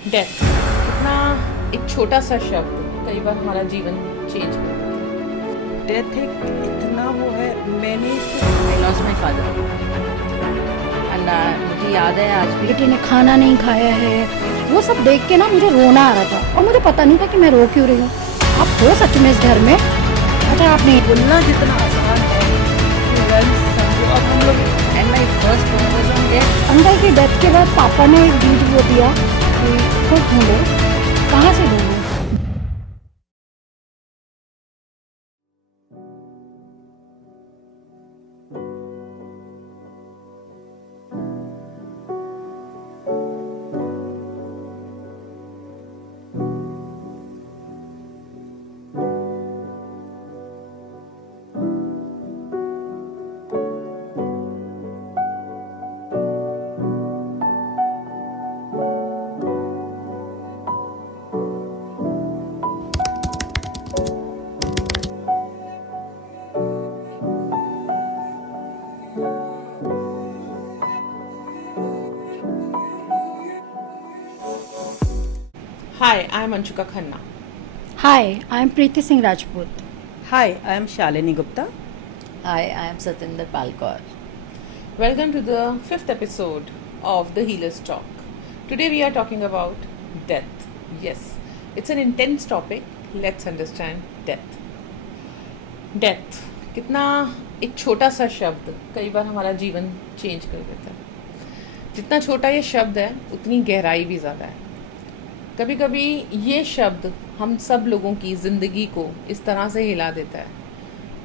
Death कितना एक छोटा सा शब्द कई बार हमारा जीवन चेंज कर देता है। डेथ एक इतना वो है। मैंने इसको आई लॉस्ट माई फादर एंड मुझे याद है आज भी। बेटी ने खाना नहीं खाया है, वो सब देख के ना मुझे रोना आ रहा था और मुझे पता नहीं था कि मैं रो क्यों रही हूँ। आप हो सच में इस घर में? अच्छा आप नहीं। बोलना जितना आसान है कि वेल समझो। अब हम लोग and my first phone was on death. Uncle की डेथ के बाद पापा ने एक बीज वो दिया कि खुद ढूंढो, कहाँ से ढूंढो। Hi, I am Anshuka Khanna. Hi, I am Preeti Singh Rajput. Hi, I am Shalini Gupta. I am Satendra Palkaur. Welcome to the fifth episode of the Healer's Talk. Today we are talking about death. Yes, it's an intense topic. Let's understand death. Death कितना एक छोटा सा शब्द कई बार हमारा जीवन change कर देता है। जितना छोटा ये शब्द है उतनी गहराई भी ज़्यादा है। कभी कभी ये शब्द हम सब लोगों की ज़िंदगी को इस तरह से हिला देता है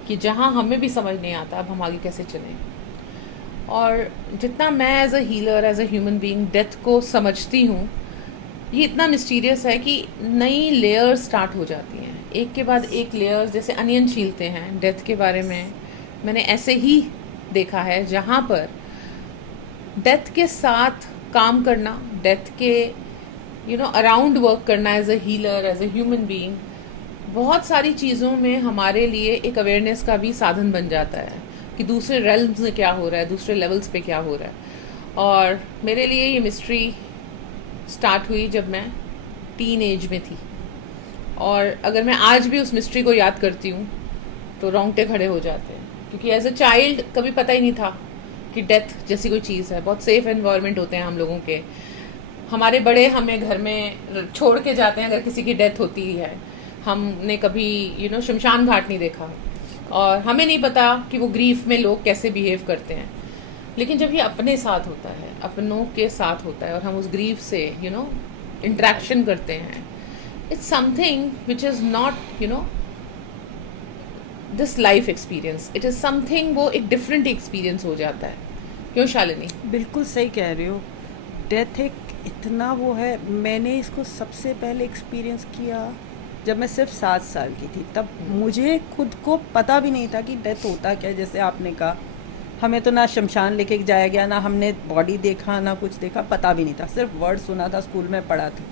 कि जहाँ हमें भी समझ नहीं आता अब हम आगे कैसे चलें। और जितना मैं as a healer, as a human being death को समझती हूँ, ये इतना मिस्टीरियस है कि नई लेयर्स स्टार्ट हो जाती हैं, एक के बाद एक लेयर्स, जैसे अनियन छीलते हैं। डेथ के बारे में मैंने ऐसे ही देखा है, जहाँ पर डेथ के साथ काम करना, डेथ के अराउंड वर्क करना as a healer, as a human being, बहुत सारी चीज़ों में हमारे लिए एक अवेयरनेस का भी साधन बन जाता है कि दूसरे रेल्म्स में क्या हो रहा है, दूसरे लेवल्स पे क्या हो रहा है। और मेरे लिए ये मिस्ट्री स्टार्ट हुई जब मैं टीन एज में थी, और अगर मैं आज भी उस मिस्ट्री को याद करती हूँ तो रोंगटे खड़े हो जाते हैं, क्योंकि एज अ चाइल्ड कभी पता ही नहीं था कि डेथ जैसी कोई चीज़ है। बहुत सेफ एनवायरनमेंट होते हैं हम लोगों के, हमारे बड़े हमें घर में छोड़ के जाते हैं अगर किसी की डेथ होती है। हमने कभी शमशान घाट नहीं देखा, और हमें नहीं पता कि वो ग्रीफ में लोग कैसे बिहेव करते हैं। लेकिन जब ये अपने साथ होता है, अपनों के साथ होता है, और हम उस ग्रीफ से इंटरेक्शन करते हैं, it's something which is not this life experience, it is something, वो एक डिफरेंट एक्सपीरियंस हो जाता है। क्यों शालिनी? बिल्कुल सही कह रहे हो। डेथ एक इतना वो है। मैंने इसको सबसे पहले एक्सपीरियंस किया जब मैं सिर्फ 7 साल की थी। तब मुझे खुद को पता भी नहीं था कि डेथ होता क्या है। जैसे आपने कहा, हमें तो ना शमशान लेके जाया गया, ना हमने बॉडी देखा, ना कुछ देखा, पता भी नहीं था। सिर्फ वर्ड सुना था, स्कूल में पढ़ा था।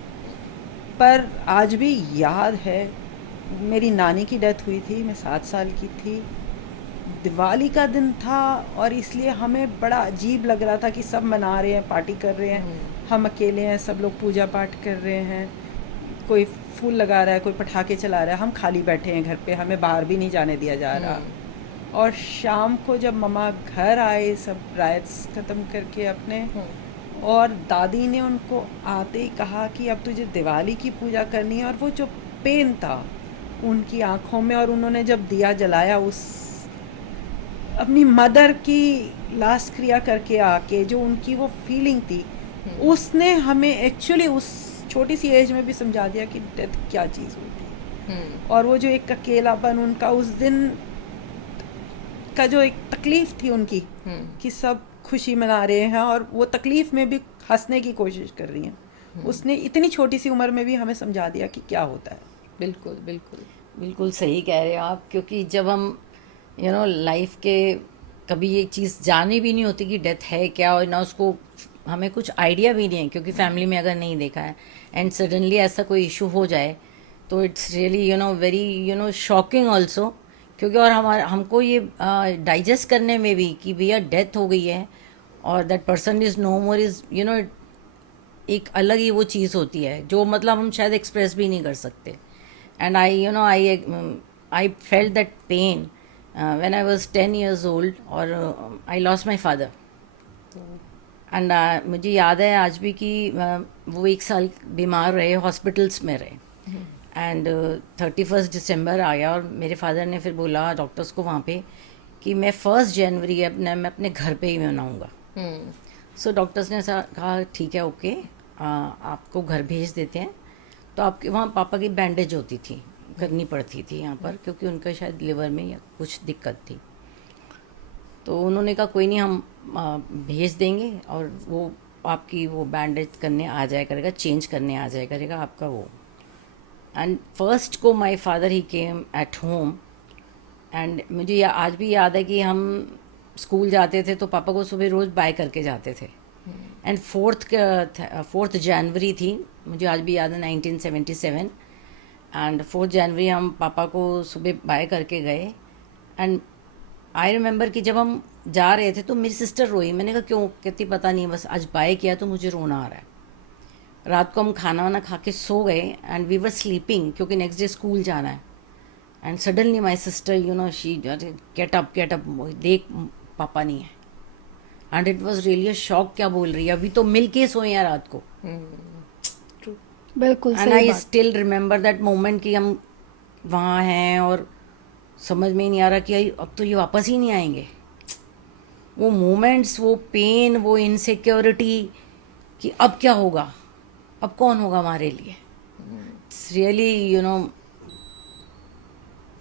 पर आज भी याद है, मेरी नानी की डेथ हुई थी, मैं 7 साल की थी। दिवाली का दिन था और इसलिए हमें बड़ा अजीब लग रहा था कि सब मना रहे हैं, पार्टी कर रहे हैं, हम अकेले हैं, सब लोग पूजा पाठ कर रहे हैं, कोई फूल लगा रहा है, कोई पटाखे चला रहा है, हम खाली बैठे हैं घर पे, हमें बाहर भी नहीं जाने दिया जा रहा। और शाम को जब मम्मा घर आए, सब राइट्स ख़त्म करके अपने, और दादी ने उनको आते ही कहा कि अब तुझे दिवाली की पूजा करनी है। और वो जो पेन था उनकी आंखों में, और उन्होंने जब दिया जलाया, उस अपनी मदर की लास्ट क्रिया करके आके जो उनकी वो फीलिंग थी, उसने हमें एक्चुअली उस छोटी सी एज में भी समझा दिया कि डेथ क्या चीज़ होती है। और वो जो एक अकेलापन उनका उस दिन का, जो एक तकलीफ़ थी उनकी कि सब खुशी मना रहे हैं और वो तकलीफ़ में भी हंसने की कोशिश कर रही हैं, उसने इतनी छोटी सी उम्र में भी हमें समझा दिया कि क्या होता है। बिल्कुल बिल्कुल बिल्कुल सही कह रहे हो आप, क्योंकि जब हम लाइफ के कभी ये चीज़ जाने भी नहीं होती कि डेथ है क्या, और ना उसको हमें कुछ आइडिया भी नहीं है, क्योंकि फैमिली में अगर नहीं देखा है, एंड सडनली ऐसा कोई इशू हो जाए तो it's really very shocking also. क्योंकि और हमको ये डाइजेस्ट करने में भी कि भैया डेथ हो गई है और that person is no more, is एक अलग ही वो चीज़ होती है जो मतलब हम शायद एक्सप्रेस भी नहीं कर सकते. And I felt that pain when I was 10 years old और I lost my father. And मुझे याद है आज भी कि वो 1 साल बीमार रहे, हॉस्पिटल्स में रहे. एंड 31 दिसंबर आया और मेरे फादर ने फिर बोला डॉक्टर्स को वहाँ पे कि मैं 1 जनवरी मैं अपने घर पे ही मनाऊँगा. सो डॉक्टर्स ने कहा ठीक है, ओके, आपको घर भेज देते हैं. तो आपके वहाँ पापा की बैंडेज होती थी, करनी पड़ती थी यहाँ पर, क्योंकि उनका शायद लिवर में या कुछ दिक्कत थी. तो उन्होंने कहा कोई नहीं, हम भेज देंगे और वो आपकी वो बैंडेज करने आ जाया करेगा, चेंज करने आ जाया करेगा आपका वो. एंड फर्स्ट को my father he came at home. And मुझे आज भी याद है कि हम स्कूल जाते थे तो पापा को सुबह रोज़ बाय करके जाते थे. एंड 4th जनवरी थी, मुझे आज भी याद है, 1977. एंड 4th जनवरी हम पापा को सुबह बाय करके गए. एंड आई रिमेंबर कि जब हम जा रहे थे तो मेरी सिस्टर रोई. मैंने कहा क्यों? कहती पता नहीं, बस आज बाय किया तो मुझे रोना आ रहा है. रात को हम खाना वाना खा के सो गए एंड वी वर स्लीपिंग क्योंकि नेक्स्ट डे स्कूल जाना है. And suddenly my sister she get up, देख पापा नहीं है. And it was really a shock, क्या बोल रही है, अभी तो मिल के सोए हैं रात को. बिल्कुल and I still remember that moment कि हम वहाँ हैं और समझ में ही नहीं आ रहा कि अब तो ये वापस ही नहीं आएंगे. वो मोमेंट्स, वो पेन, वो इनसिक्योरिटी कि अब क्या होगा, अब कौन होगा हमारे लिए. इट्स रियली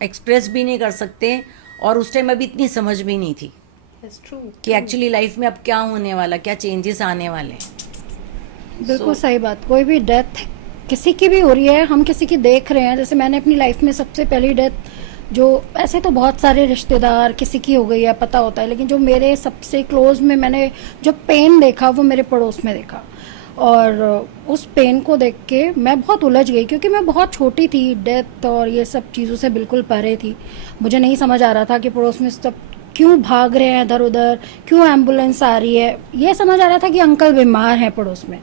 एक्सप्रेस भी नहीं कर सकते. और उस टाइम अभी इतनी समझ भी नहीं थी कि एक्चुअली लाइफ में अब क्या होने वाला, क्या चेंजेस आने वाले हैं. बिल्कुल सही बात. कोई भी डेथ किसी की भी हो रही है, हम किसी की देख रहे हैं. जैसे मैंने अपनी लाइफ में सबसे पहली डेथ, जो ऐसे तो बहुत सारे रिश्तेदार किसी की हो गई है पता होता है, लेकिन जो मेरे सबसे क्लोज में मैंने जो पेन देखा वो मेरे पड़ोस में देखा. और उस पेन को देख के मैं बहुत उलझ गई, क्योंकि मैं बहुत छोटी थी, डेथ और ये सब चीज़ों से बिल्कुल परे थी. मुझे नहीं समझ आ रहा था कि पड़ोस में सब क्यों भाग रहे हैं इधर उधर, क्यों एम्बुलेंस आ रही है. ये समझ आ रहा था कि अंकल बीमार हैं पड़ोस में.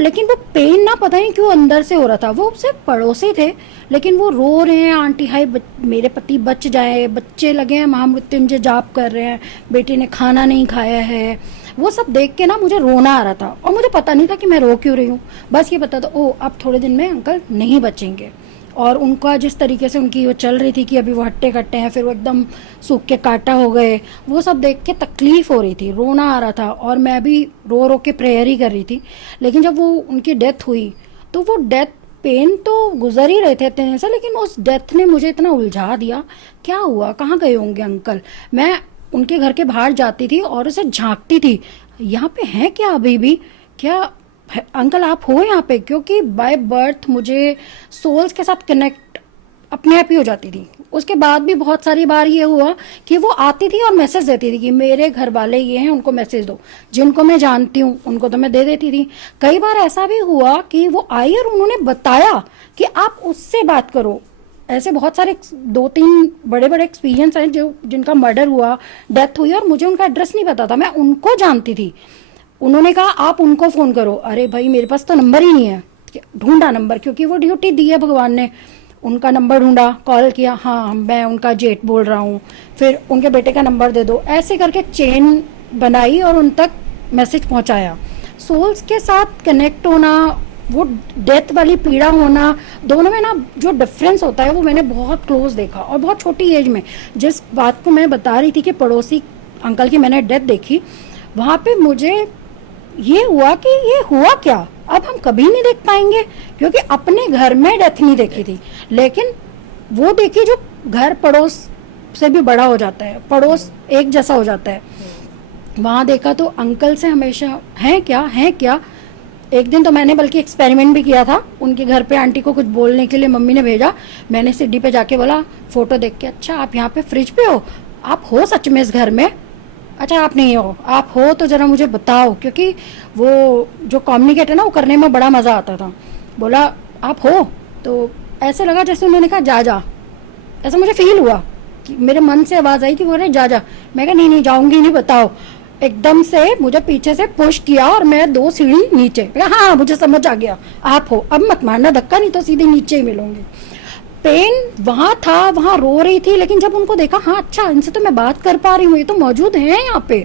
लेकिन वो पेन ना पता नहीं क्यों अंदर से हो रहा था. वो सिर्फ पड़ोसी थे लेकिन वो रो रहे हैं, आंटी हाय मेरे पति बच जाए, बच्चे लगे हैं महामृत्युंजय जाप कर रहे हैं, बेटी ने खाना नहीं खाया है. वो सब देख के ना मुझे रोना आ रहा था. और मुझे पता नहीं था कि मैं रो क्यों रही हूँ. बस ये पता था अब थोड़े दिन में अंकल नहीं बचेंगे. और उनका जिस तरीके से उनकी वो चल रही थी कि अभी वो हट्टे कट्टे हैं, फिर वो एकदम सूख के कांटा हो गए, वो सब देख के तकलीफ़ हो रही थी, रोना आ रहा था. और मैं भी रो रो के प्रेयर ही कर रही थी. लेकिन जब वो उनकी डेथ हुई तो वो डेथ पेन तो गुजर ही रहे थे इतने से, लेकिन उस डेथ ने मुझे इतना उलझा दिया. क्या हुआ, कहाँ गए होंगे अंकल. मैं उनके घर के बाहर जाती थी और उसे झांकती थी, यहाँ पे हैं क्या अभी भी, क्या अंकल आप हो यहाँ पे. क्योंकि बाय बर्थ मुझे सोल्स के साथ कनेक्ट अपने आप ही हो जाती थी. उसके बाद भी बहुत सारी बार ये हुआ कि वो आती थी और मैसेज देती थी कि मेरे घर वाले ये हैं, उनको मैसेज दो. जिनको मैं जानती हूँ उनको तो मैं दे देती थी. कई बार ऐसा भी हुआ कि वो आई और उन्होंने बताया कि आप उससे बात करो. ऐसे बहुत सारे 2-3 बड़े बड़े एक्सपीरियंस हैं जिनका मर्डर हुआ, डेथ हुई और मुझे उनका एड्रेस नहीं पता था, मैं उनको जानती थी. उन्होंने कहा आप उनको फ़ोन करो. अरे भाई मेरे पास तो नंबर ही नहीं है. ढूंढा नंबर, क्योंकि वो ड्यूटी दी है भगवान ने. उनका नंबर ढूंढा, कॉल किया, हाँ मैं उनका जेठ बोल रहा हूँ, फिर उनके बेटे का नंबर दे दो. ऐसे करके चेन बनाई और उन तक मैसेज पहुँचाया. सोल्स के साथ कनेक्ट होना, वो डेथ वाली पीड़ा होना, दोनों में ना जो डिफरेंस होता है वो मैंने बहुत क्लोज देखा. और बहुत छोटी एज में, जिस बात को मैं बता रही थी कि पड़ोसी अंकल की मैंने डेथ देखी, वहाँ पे मुझे ये हुआ कि ये हुआ क्या, अब हम कभी नहीं देख पाएंगे. क्योंकि अपने घर में डेथ नहीं देखी थी, लेकिन वो देखी जो घर पड़ोस से भी बड़ा हो जाता है, पड़ोस एक जैसा हो जाता है. वहाँ देखा तो अंकल से हमेशा हैं क्या. एक दिन तो मैंने बल्कि एक्सपेरिमेंट भी किया था. उनके घर पे आंटी को कुछ बोलने के लिए मम्मी ने भेजा. मैंने सीढ़ी पे जाके बोला, फोटो देख के, अच्छा आप यहाँ पे फ्रिज पे हो, आप हो सच में इस घर में. अच्छा आप नहीं हो, आप हो तो ज़रा मुझे बताओ. क्योंकि वो जो कम्युनिकेट है ना वो करने में बड़ा मज़ा आता था. बोला आप हो, तो ऐसे लगा जैसे उन्होंने कहा जा. ऐसा मुझे फील हुआ कि मेरे मन से आवाज़ आई कि वो जा. मैं कहा नहीं जाऊँगी नहीं, बताओ. एकदम से मुझे पीछे से पुश किया और मैं 2 सीढ़ी नीचे। मैं कहा, हाँ मुझे समझ आ गया, आप हो, अब मत मारना धक्का, नहीं तो सीधे नीचे ही मिलूंगी। पेन वहां था, वहां रो रही थी, लेकिन जब उनको देखा, हाँ अच्छा इनसे तो मैं बात कर पा रही हूँ, ये तो मौजूद हैं यहाँ पे,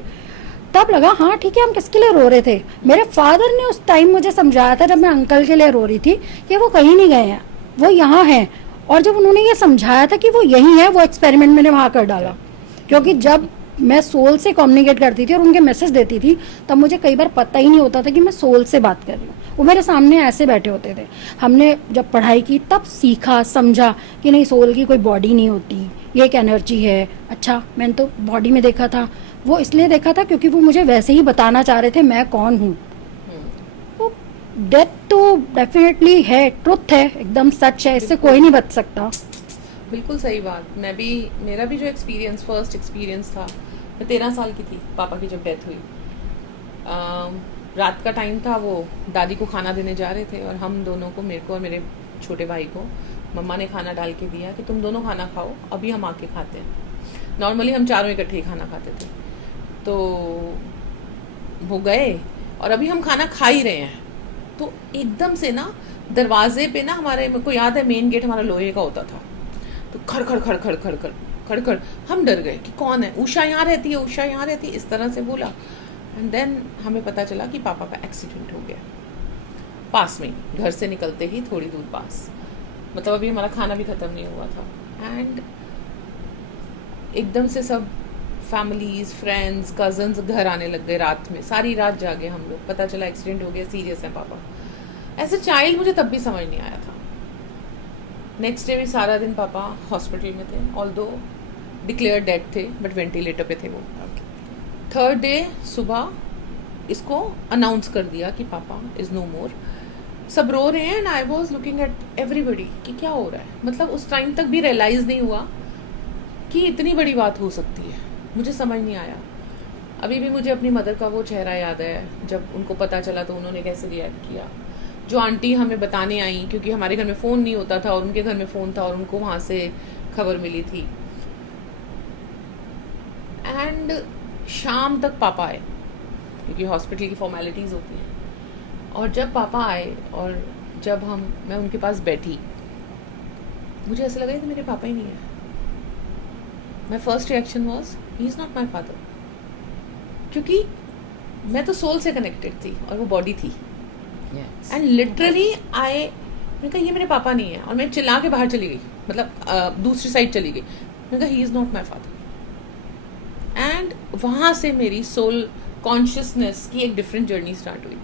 तब लगा हाँ ठीक है, हम किसके लिए रो रहे थे। मेरे फादर ने उस टाइम मुझे समझाया था, जब मैं अंकल के लिए रो रही थी, कि वो कहीं नहीं गए हैं, वो यहाँ हैं। और जब उन्होंने ये समझाया था कि वो यही है, वो एक्सपेरिमेंट मैंने वहाँ कर डाला। क्योंकि जब मैं सोल से कम्युनिकेट करती थी और उनके मैसेज देती थी, तब मुझे कई बार पता ही नहीं होता था कि मैं सोल से बात कर रही हूँ। वो मेरे सामने ऐसे बैठे होते थे। हमने जब पढ़ाई की तब सीखा, समझा कि नहीं, सोल की कोई बॉडी नहीं होती, ये एक एनर्जी है। अच्छा, मैंने तो बॉडी में देखा था, वो इसलिए देखा था क्योंकि वो मुझे वैसे ही बताना चाह रहे थे मैं कौन हूँ। तो डेथ तो डेफिनेटली है, ट्रुथ है, एकदम सच है, इससे कोई नहीं बच सकता। बिल्कुल सही बात। मेरा भी जो फर्स्ट एक्सपीरियंस था, मैं 13 साल की थी पापा की जब डेथ हुई। रात का टाइम था, वो दादी को खाना देने जा रहे थे और हम दोनों को, मेरे को और मेरे छोटे भाई को, मम्मा ने खाना डाल के दिया कि तुम दोनों खाना खाओ, अभी हम आके खाते हैं। नॉर्मली हम चारों इकट्ठे ही खाना खाते थे। तो वो गए और अभी हम खाना खा ही रहे हैं, तो एकदम से ना दरवाजे पे ना, हमारे, मेरे को याद है मेन गेट हमारा लोहे का होता था, तो खड़ खड़ खड़ खड़ खड़ खड़ खड़ खड़, हम डर गए कि कौन है, उषा यहाँ रहती है, उषा यहाँ रहती है, इस तरह से बोला। एंड देन हमें पता चला कि पापा का एक्सीडेंट हो गया, पास में, घर से निकलते ही थोड़ी दूर पास, मतलब अभी हमारा खाना भी ख़त्म नहीं हुआ था। एंड एकदम से सब फैमिलीज, फ्रेंड्स, कजन्स घर आने लग गए रात में, सारी रात जागे हम लोग। पता चला एक्सीडेंट हो गया, सीरियस है पापा। एज अ चाइल्ड मुझे तब भी समझ नहीं आया था। नेक्स्ट डे भी सारा दिन पापा हॉस्पिटल में थे, ऑल्दो डिक्लेयर डेड थे, बट वेंटिलेटर पे थे वो। थर्ड डे सुबह इसको अनाउंस कर दिया कि पापा इज़ नो मोर। सब रो रहे हैं and I was looking at everybody कि क्या हो रहा है। मतलब उस टाइम तक भी रियलाइज़ नहीं हुआ कि इतनी बड़ी बात हो सकती है, मुझे समझ नहीं आया। अभी भी मुझे अपनी मदर का वो चेहरा याद है, जब उनको पता चला तो उन्होंने कैसे रिएक्ट किया। जो आंटी हमें बताने आई, क्योंकि हमारे घर में फ़ोन नहीं होता था और उनके घर में फ़ोन था और उनको वहाँ से खबर मिली थी। एंड शाम तक पापा आए, क्योंकि हॉस्पिटल की फॉर्मेलिटीज़ होती हैं। और जब पापा आए और जब मैं उनके पास बैठी, मुझे ऐसा लगा कि मेरे पापा ही नहीं है। My first reaction was, he is not my father, क्योंकि मैं तो सोल से कनेक्टेड थी और वो बॉडी थी। एंड लिटरली मैंने कहा ये मेरे पापा नहीं है, और मैं चिल्ला के बाहर चली गई, मतलब दूसरी साइड चली गई। मैंने कहा he is not my father. And वहाँ से मेरी सोल कॉन्शियसनेस की एक डिफरेंट जर्नी स्टार्ट हुई।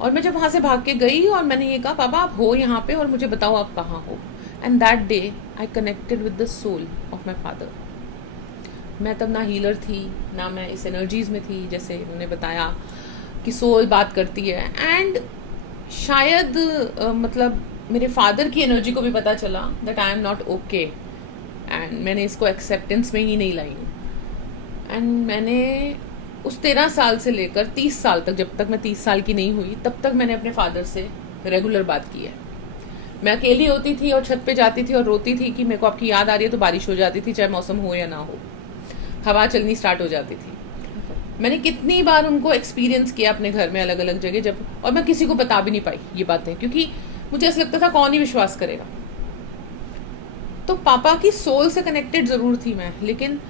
और मैं जब वहाँ से भाग के गई और मैंने ये कहा, पापा आप हो यहाँ पे और मुझे बताओ आप कहाँ हो। And that day I connected with the soul of my father. मैं तब ना हीलर थी, ना मैं इस एनर्जीज़ में थी, जैसे उन्होंने बताया कि सोल बात करती है। एंड शायद मतलब मेरे फादर की एनर्जी को भी पता चला that I am not okay, and मैंने इसको एक्सेप्टेंस में ही नहीं लाई हूँ। एंड मैंने उस 13 साल से लेकर 30 साल तक, जब तक मैं 30 साल की नहीं हुई, तब तक मैंने अपने फादर से रेगुलर बात की है। मैं अकेली होती थी और छत पे जाती थी और रोती थी कि मेरे को आपकी याद आ रही है, तो बारिश हो जाती थी, चाहे मौसम हो या ना हो, हवा चलनी स्टार्ट हो जाती थी। मैंने कितनी बार उनको एक्सपीरियंस किया अपने घर में अलग अलग जगह, जब, और मैं किसी को बता भी नहीं पाई ये बातें, क्योंकि मुझे ऐसा लगता था कौन ही विश्वास करेगा। तो पापा की सोल से कनेक्टेड ज़रूर थी मैं, लेकिन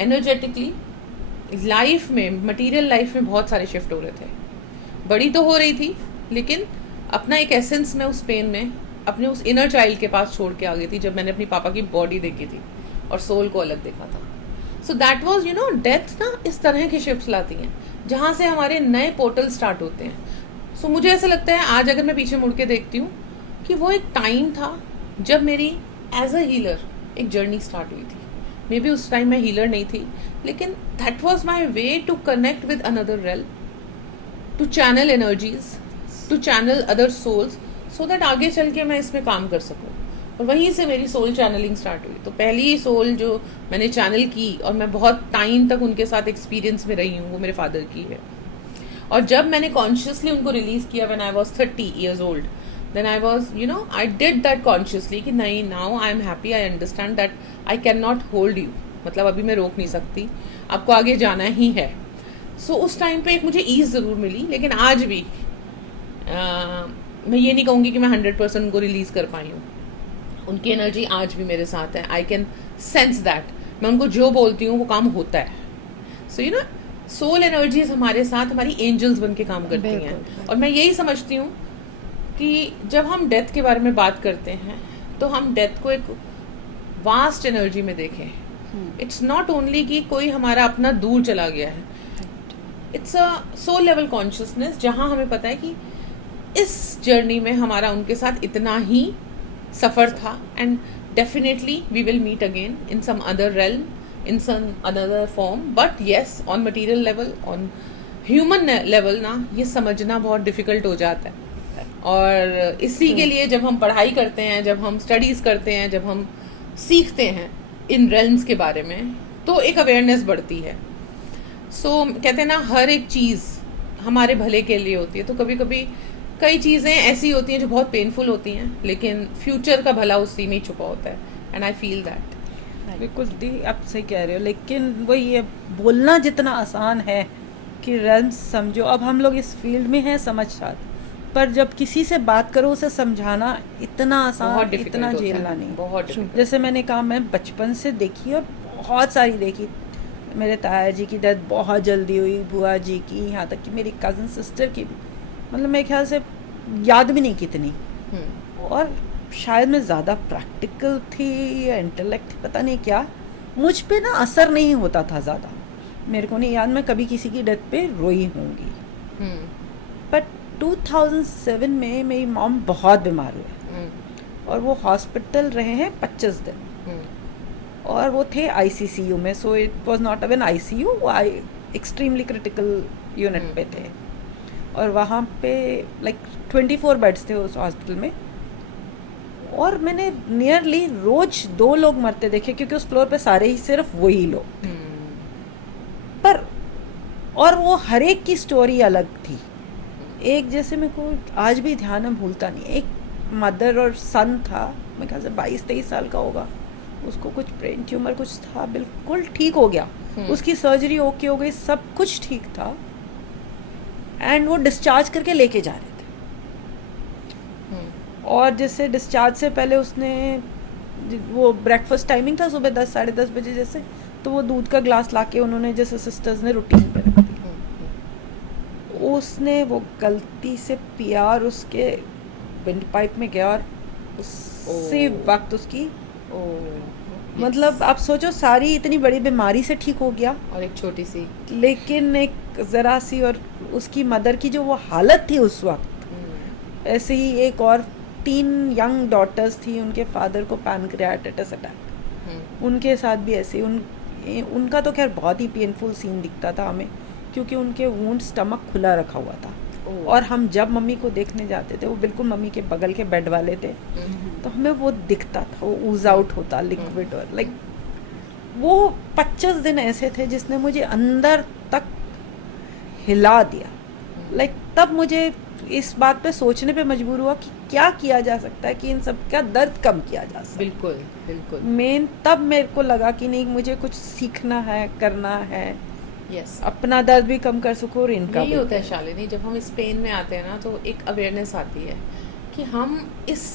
एनर्जेटिकली लाइफ में, मटेरियल लाइफ में बहुत सारे शिफ्ट हो रहे थे। बड़ी तो हो रही थी, लेकिन अपना एक एसेंस में उस पेन में अपने उस इनर चाइल्ड के पास छोड़ के आ गई थी, जब मैंने अपनी पापा की बॉडी देखी थी और सोल को अलग देखा था। So that was, you know, death ना इस तरह के शिफ्ट लाती हैं जहाँ से हमारे नए पोर्टल स्टार्ट होते हैं। सो मुझे ऐसा लगता है आज अगर मैं पीछे मुड़ के देखती हूँ कि वो एक टाइम था जब मेरी एज अ हीलर एक जर्नी स्टार्ट हुई थी। मे बी उस टाइम मैं हीलर नहीं थी, लेकिन that was my way to connect with another realm, to channel energies, to channel other souls, so that आगे चल के मैं इसमें काम कर सकूँ। और वहीं से मेरी सोल चैनलिंग स्टार्ट हुई। तो पहली सोल जो मैंने चैनल की और मैं बहुत टाइम तक उनके साथ एक्सपीरियंस में रही हूँ, वो मेरे फादर की है। और जब मैंने कॉन्शियसली उनको रिलीज किया when I was 30 years old, then I was, you know, I did that consciously कि नहीं, now I am happy, I understand that I cannot hold you, मतलब अभी मैं रोक नहीं सकती, आपको आगे जाना ही है। सो उस टाइम पे एक मुझे ईज ज़रूर मिली, लेकिन आज भी मैं ये नहीं कहूँगी कि मैं 100% उनको रिलीज़ कर पाई हूँ. उनकी एनर्जी आज भी मेरे साथ है. I can sense that. मैं उनको जो बोलती हूँ वो काम होता है. So you know, soul energies हमारे साथ हमारी एंजल्स बन के काम करती हैं. बिल्कुल. और मैं यही समझती हूँ कि जब हम डेथ के बारे में बात करते हैं तो हम डेथ को एक वास्ट एनर्जी में देखें. इट्स नॉट ओनली कि कोई हमारा अपना दूर चला गया है. It's a soul level consciousness, जहाँ हमें पता है कि इस जर्नी में हमारा उनके साथ इतना ही सफ़र था, and definitely we will meet again in some other realm, in some another form. But yes, on material level, on human level ना, ये समझना बहुत difficult हो जाता है. और इसी के लिए जब हम पढ़ाई करते हैं, जब हम स्टडीज़ करते हैं, जब हम सीखते हैं इन realms के बारे में, तो एक अवेयरनेस बढ़ती है. सो कहते हैं ना, हर एक चीज़ हमारे भले के लिए होती है. तो कभी कभी कई चीज़ें ऐसी होती हैं जो बहुत पेनफुल होती हैं, लेकिन फ्यूचर का भला उसी में ही छुपा होता है. And I feel that. बिल्कुल दी, आप सही कह रहे हो. लेकिन वही ये बोलना जितना आसान है कि realms समझो, अब हम लोग इस फील्ड में हैं समझदार, पर जब किसी से बात करो उसे समझाना इतना आसान, बहुत difficult इतना होता है, झेलना नहीं. बहुत difficult. जैसे मैंने कहा, मैं बचपन से देखी और बहुत सारी देखी. मेरे ताया जी की डेथ बहुत जल्दी हुई, बुआ जी की, यहाँ तक कि मेरी कज़न सिस्टर की भी, मतलब मेरे ख्याल से याद भी नहीं कितनी. और शायद मैं ज़्यादा प्रैक्टिकल थी या इंटेलेक्ट, पता नहीं क्या, मुझ पे ना असर नहीं होता था ज़्यादा. मेरे को नहीं याद मैं कभी किसी की डेथ पे रोई होंगी. बट 2007 में मेरी मॉम बहुत बीमार हुए और वो हॉस्पिटल रहे हैं 25 दिन, और वो थे ICCU में. So it was not even ICU, वो एक्सट्रीमली क्रिटिकल यूनिट पे थे. और वहाँ पे लाइक 24 बेड्स थे उस हॉस्पिटल में. और मैंने नियरली रोज 2 लोग मरते देखे, क्योंकि उस फ्लोर पे सारे ही सिर्फ वही लोग थे. पर और वो हर एक की स्टोरी अलग थी. एक जैसे मेरे को आज भी ध्यान है, भूलता नहीं, एक मदर और सन था, मेरे ख्याल से 22-23 साल का होगा. उसको कुछ ब्रेन ट्यूमर कुछ था, बिल्कुल ठीक हो गया, उसकी सर्जरी ओके हो गई, सब कुछ ठीक था. एंड वो डिस्चार्ज करके लेके जा रहे थे. और जैसे डिस्चार्ज से पहले उसने, वो ब्रेकफास्ट टाइमिंग था सुबह 10-10:30 बजे जैसे, तो वो दूध का ग्लास लाके उन्होंने, जैसे सिस्टर्स ने रूटीन पे रख दिया, उसने वो गलती से पिया और उसके विंड पाइप में गया और उसी वक्त उसकी, मतलब आप सोचो, सारी इतनी बड़ी बीमारी से ठीक हो गया और एक छोटी सी, लेकिन एक ज़रा सी, और उसकी मदर की जो वो हालत थी उस वक्त. ऐसे ही एक और 3 यंग डॉटर्स थी, उनके फादर को पैनक्रियाटाइटिस अटैक, उनके साथ भी ऐसे. उनका तो खैर बहुत ही पेनफुल सीन दिखता था हमें, क्योंकि उनके वूंड स्टमक खुला रखा हुआ था. और हम जब मम्मी को देखने जाते थे, वो बिल्कुल मम्मी के बगल के बेड वाले थे, तो हमें वो दिखता था, वो ऊज आउट होता लिक्विड. और लाइक वो 25 दिन ऐसे थे जिसने मुझे अंदर तक हिला दिया. लाइक तब मुझे इस बात पे सोचने पे मजबूर हुआ कि क्या किया जा सकता है कि इन सब का दर्द कम किया जा सकता है. बिल्कुल बिल्कुल. मेन तब मेरे को लगा कि नहीं, मुझे कुछ सीखना है, करना है, यस. अपना दर्द भी कम कर सकूं और इनका यही भी. होता है शालिनी, जब हम इस पेन में आते हैं ना, तो एक अवेयरनेस आती है कि हम इस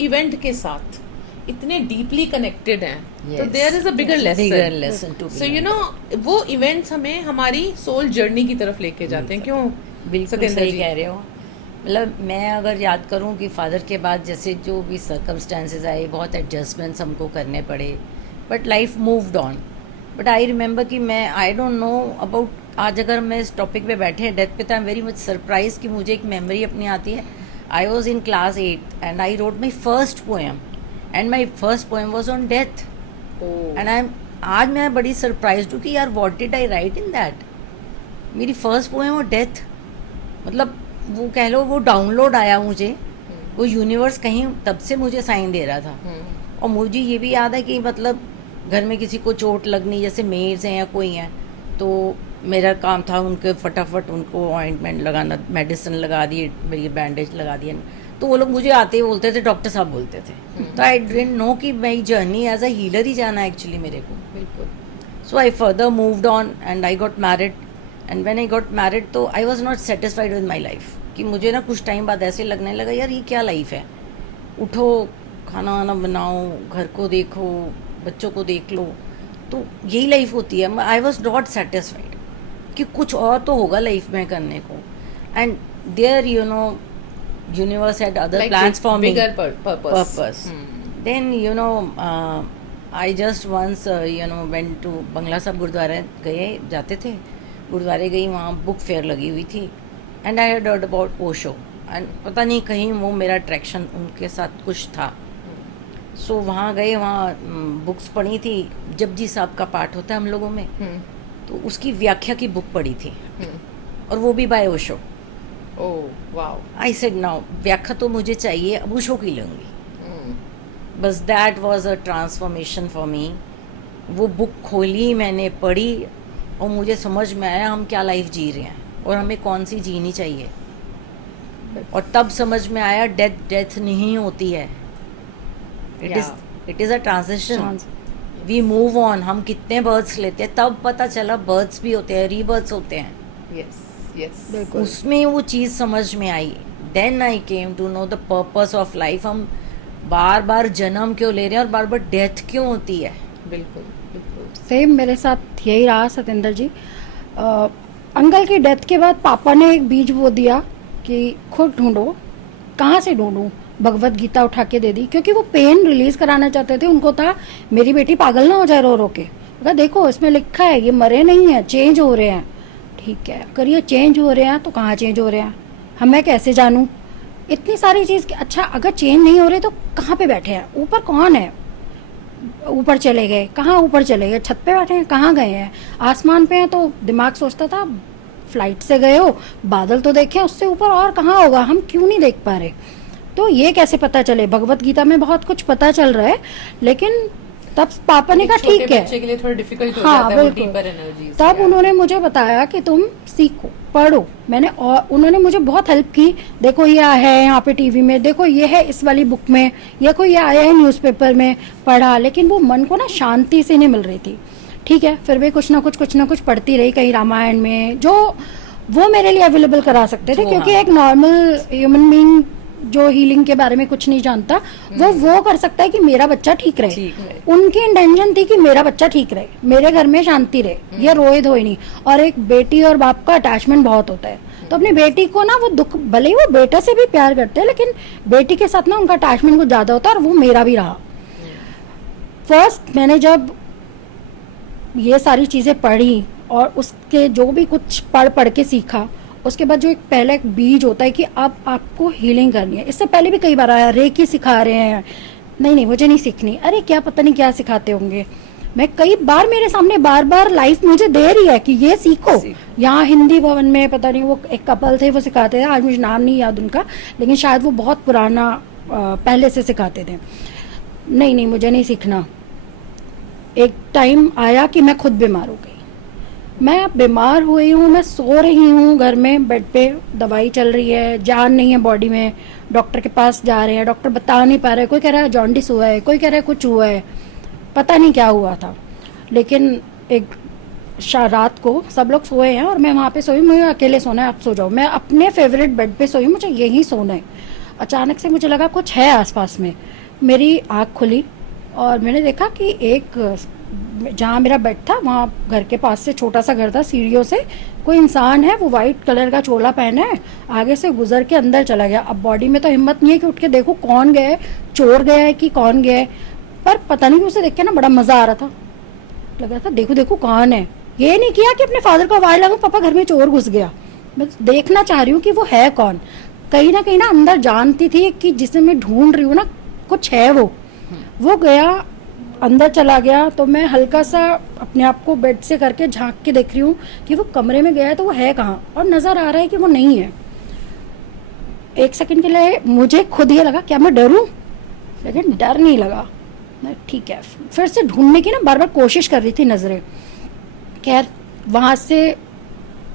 इवेंट के साथ इतने डीपली कनेक्टेड हैं. तो there is a bigger lesson. So you know, वो इवेंट्स हमें हमारी सोल जर्नी की तरफ लेके जाते हैं. क्यों? बिल्कुल सत्येंद्र सही जी. कह रहे हो. मतलब मैं अगर याद करूं कि फादर के बाद जैसे जो भी सर्कमस्टेंसेस आए, बहुत एडजस्टमेंट्स हमको करने पड़े, but life moved on. But I remember कि मैं, आई डोंट नो अबाउट, आज अगर मैं इस टॉपिक पे बैठे हैं डेथ पे, तो I am very much surprise कि मुझे एक मेमोरी अपनी आती है. I was in class 8 and I wrote my first poem, and my first poem was on death. And आज मैं बड़ी सरप्राइज हूँ कि यार what did I right in that. मेरी फर्स्ट पोएम और डेथ, मतलब वो कह लो, वो डाउनलोड आया मुझे, वो यूनिवर्स कहीं तब से मुझे साइन दे रहा था. और मुझे ये भी याद है कि मतलब घर में किसी को चोट लगनी, जैसे मेड्स हैं या कोई हैं, तो मेरा काम था उनके फटाफट उनको ऑइंटमेंट लगाना, मेडिसिन लगा दिए, मेरी बैंडेज लगा दिया. तो वो लोग मुझे आते ही बोलते थे, डॉक्टर साहब बोलते थे. तो आई डिडंट नो कि मेरी जर्नी एज अ हीलर ही जाना है एक्चुअली मेरे को. बिल्कुल. So I further moved on and I got married. And when I got married तो I was not satisfied with my life, कि मुझे ना कुछ टाइम बाद ऐसे लगने लगा यार ये क्या लाइफ है, उठो खाना वाना बनाओ, घर को देखो, बच्चों को देख लो, तो यही लाइफ होती है. आई वॉज नॉट सेटिस्फाइड कि कुछ और तो होगा लाइफ में करने को. And there universe had other plans for me, bigger purpose. Then I just once went to Bangla Sahib गुरुद्वारे जाते थे, गुरुद्वारे गई, वहाँ बुक फेयर लगी हुई थी. And I had heard about Osho, and पता नहीं कहीं वो मेरा अट्रैक्शन उनके साथ कुछ था. सो वहाँ गए, वहाँ बुक्स पढ़ी थी. जपजी साहब का पाठ होता है हम लोगों में, तो उसकी व्याख्या की बुक पढ़ी थी, और वो भी by Osho. Oh, wow. I said now व्याख्या तो मुझे चाहिए, अब ओशो की लूँगी. बस that was a transformation for me. वो बुक खोली, मैंने पढ़ी, और मुझे समझ में आया हम क्या लाइफ जी रहे हैं और हमें कौन सी जीनी चाहिए. और तब समझ में आया डेथ नहीं होती है. It is a transition. We move on. हम कितने बर्थ्स लेते हैं, तब पता चला बर्थ्स भी होते हैं, रीबर्थ्स होते हैं. Yes, yes. बिल्कुल. उसमें वो चीज़ समझ में आई. Then I came to know the purpose of life. हम बार बार जन्म क्यों ले रहे हैं और बार बार डेथ क्यों होती है. बिल्कुल, बिल्कुल. सेम मेरे साथ यही रहा सतेंद्र जी. अंकल की डेथ के बाद पापा ने एक बीज बो दिया कि खुद ढूंढो. कहाँ से ढूंढूं? भगवत गीता उठा के दे दी, क्योंकि वो पेन रिलीज कराना चाहते थे. उनको था मेरी बेटी पागल ना हो जाए रो रो के. कहा देखो इसमें लिखा है ये मरे नहीं है, चेंज हो रहे हैं. ठीक है, अगर ये चेंज हो रहे हैं तो कहाँ चेंज हो रहे हैं, हमें कैसे जानूं? इतनी सारी चीज़. अच्छा अगर चेंज नहीं हो रहे तो कहाँ पे बैठे हैं, ऊपर कौन है? ऊपर चले गए, कहाँ ऊपर चले गए? छत पे बैठे हैं, कहाँ गए हैं? आसमान पे हैं तो दिमाग सोचता था फ्लाइट से गए हो, बादल तो देखे, उससे ऊपर और कहाँ होगा, हम क्यों नहीं देख पा रहे? तो ये कैसे पता चले? भगवत गीता में बहुत कुछ पता चल रहा है, लेकिन तब पापा ने कहा ठीक है. बच्चे के लिए थोड़ा डिफिकल्ट हो हाँ, जाता है वो बिल्कुल. Deeper energies. तब उन्होंने मुझे बताया कि तुम सीखो, पढ़ो. मैंने, और उन्होंने मुझे बहुत हेल्प की. देखो ये है यहाँ पे टीवी में, देखो ये है इस वाली बुक में, या कोई ये आया है न्यूज़पेपर में, पढ़ा. लेकिन वो मन को ना शांति से नहीं मिल रही थी. ठीक है, फिर भी कुछ ना कुछ पढ़ती रही, कहीं रामायण में, जो वो मेरे लिए अवेलेबल करा सकते थे, क्योंकि एक नॉर्मल ह्यूमन बीइंग जो हीलिंग के बारे में कुछ नहीं जानता, वो कर सकता है कि मेरा बच्चा ठीक रहे. उनकी इंटेंशन थी कि मेरा बच्चा ठीक रहे, मेरे घर में शांति रहे, ये रोए धोए नहीं. और एक बेटी और बाप का अटैचमेंट बहुत होता है, तो अपनी बेटी को ना वो दुख, भले ही वो बेटा से भी प्यार करते हैं, लेकिन बेटी के साथ ना उनका अटैचमेंट कुछ ज्यादा होता है, और वो मेरा भी रहा. फर्स्ट मैंने जब ये सारी चीजें पढ़ी और उसके जो भी कुछ पढ़ के सीखा, उसके बाद जो एक पहला एक बीज होता है कि अब आपको हीलिंग करनी है. इससे पहले भी कई बार आया, रेकी सिखा रहे हैं, नहीं मुझे नहीं सीखनी. अरे क्या पता नहीं क्या सिखाते होंगे. मैं कई बार, मेरे सामने बार लाइफ मुझे दे रही है कि ये सीखो. यहाँ हिंदी भवन में पता नहीं वो एक कपल थे, वो सिखाते थे, आज मुझे नाम नहीं याद उनका, लेकिन शायद वो बहुत पुराना पहले से सिखाते थे. नहीं मुझे नहीं सीखना. एक टाइम आया कि मैं खुद बीमार हो गई. मैं बीमार हुई हूँ, मैं सो रही हूँ घर में बेड पे, दवाई चल रही है, जान नहीं है बॉडी में. डॉक्टर के पास जा रहे हैं, डॉक्टर बता नहीं पा रहे. कोई कह रहा है जॉन्डिस हुआ है, कोई कह रहा है कुछ हुआ है, पता नहीं क्या हुआ था. लेकिन एक रात को सब लोग सोए हैं और मैं वहाँ पे सोई. मुझे अकेले सोना है, आप सो जाओ. मैं अपने फेवरेट बेड पे सोई, मुझे यहीं सोना है. अचानक से मुझे लगा कुछ है आसपास में. मेरी आँख खुली और मैंने देखा कि एक, जहाँ मेरा बेड था वहाँ घर के पास से छोटा सा घर था, सीढ़ियों से कोई इंसान है, वो वाइट कलर का चोला पहना है, आगे से गुजर के अंदर चला गया. अब बॉडी में तो हिम्मत नहीं है कि उठ के देखो कौन गया है, चोर गया है कि कौन गया है. पर पता नहीं, उसे देख के ना बड़ा मजा आ रहा था. लगा था देखो कौन है. ये नहीं किया कि अपने फादर को आवाज लगा पापा घर में चोर घुस गया. मैं देखना चाह रही हूँ कि वो है कौन. कहीं ना अंदर जानती थी कि जिसे मैं ढूंढ रही हूँ ना कुछ है. वो गया, अंदर चला गया. तो मैं हल्का सा अपने आप को बेड से करके झांक के देख रही हूँ कि वो कमरे में गया है, तो वो है कहाँ, और नजर आ रहा है कि वो नहीं है. एक सेकंड के लिए मुझे खुद ये लगा क्या मैं डरूं, लेकिन डर नहीं लगा. ठीक है, फिर से ढूंढने की ना बार बार कोशिश कर रही थी नजरें. खैर वहां से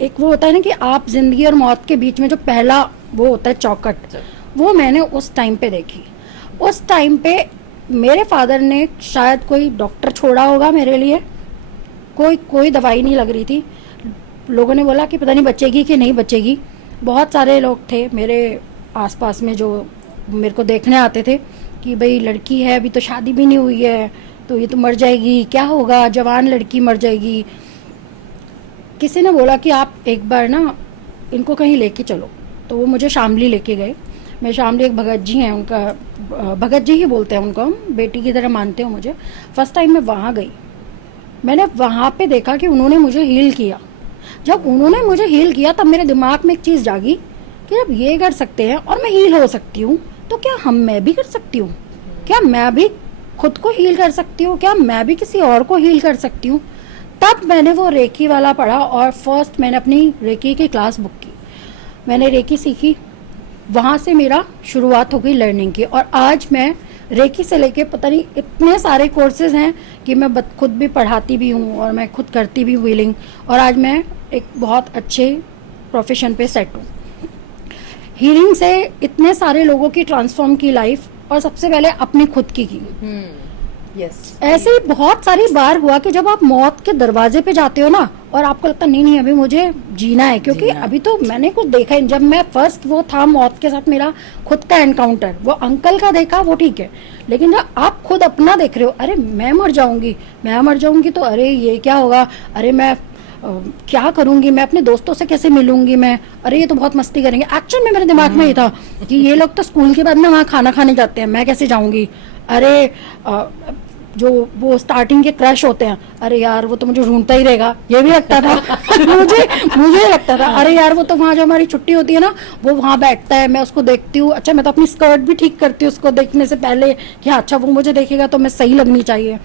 एक वो होता है ना कि आप जिंदगी और मौत के बीच में जो पहला वो होता है चौखट, वो मैंने उस टाइम पे देखी. उस टाइम पे मेरे फादर ने शायद कोई डॉक्टर छोड़ा होगा मेरे लिए, कोई दवाई नहीं लग रही थी. लोगों ने बोला कि पता नहीं बचेगी कि नहीं बचेगी। बहुत सारे लोग थे मेरे आसपास में जो मेरे को देखने आते थे कि भाई लड़की है, अभी तो शादी भी नहीं हुई है, तो ये तो मर जाएगी, क्या होगा, जवान लड़की मर जाएगी। किसी ने बोला कि आप एक बार ना इनको कहीं लेके चलो, तो वो मुझे शामली लेके गए। मैं शामली, एक भगत जी हैं, उनका भगत जी ही बोलते हैं उनको, हम बेटी की तरह मानते हो मुझे। फर्स्ट टाइम मैं वहाँ गई, मैंने वहाँ पे देखा कि उन्होंने मुझे हील किया। जब उन्होंने मुझे हील किया तब मेरे दिमाग में एक चीज़ जागी कि जब ये कर सकते हैं और मैं हील हो सकती हूँ, तो क्या मैं भी कर सकती हूँ? क्या मैं भी खुद को हील कर सकती हूँ? क्या मैं भी किसी और को हील कर सकती हूँ? तब मैंने वो रेकी वाला पढ़ा और फर्स्ट मैंने अपनी रेकी की क्लास बुक की, मैंने रेकी सीखी। वहाँ से मेरा शुरुआत हो गई लर्निंग की, और आज मैं रेकी से लेके पता नहीं इतने सारे कोर्सेज हैं कि मैं खुद भी पढ़ाती भी हूँ और मैं खुद करती भी हूँ हीलिंग, और आज मैं एक बहुत अच्छे प्रोफेशन पे सेट हूँ। हीलिंग से इतने सारे लोगों की ट्रांसफॉर्म की लाइफ, और सबसे पहले अपनी खुद की। यस, ऐसे ही बहुत सारी बार हुआ कि जब आप मौत के दरवाजे पे जाते हो ना, और आपको लगता नहीं नहीं अभी मुझे जीना है, क्योंकि अभी तो मैंने कुछ देखा ही। जब मैं फर्स्ट, वो था मौत के साथ मेरा खुद का एनकाउंटर, वो अंकल का देखा वो ठीक है, लेकिन जब आप खुद अपना देख रहे हो, अरे मैं मर जाऊंगी तो अरे ये क्या होगा, अरे मैं क्या करूंगी, मैं अपने दोस्तों से कैसे मिलूंगी, मैं, अरे ये तो बहुत मस्ती करेंगे। एक्चुअल में मेरे दिमाग में ये था कि ये लोग तो स्कूल के बाद ना वहाँ खाना खाने जाते हैं, मैं कैसे जाऊंगी। अरे जो वो स्टार्टिंग के क्रश होते हैं, अरे यार वो तो मुझे ढूंढता ही रहेगा, ये भी लगता था मुझे लगता था, अरे यार वो तो वहाँ जो हमारी छुट्टी होती है ना, वो वहाँ बैठता है, मैं उसको देखती हूँ, अच्छा मैं तो अपनी स्कर्ट भी ठीक करती हूँ उसको देखने से पहले कि अच्छा वो मुझे देखेगा तो मैं सही लगनी चाहिए।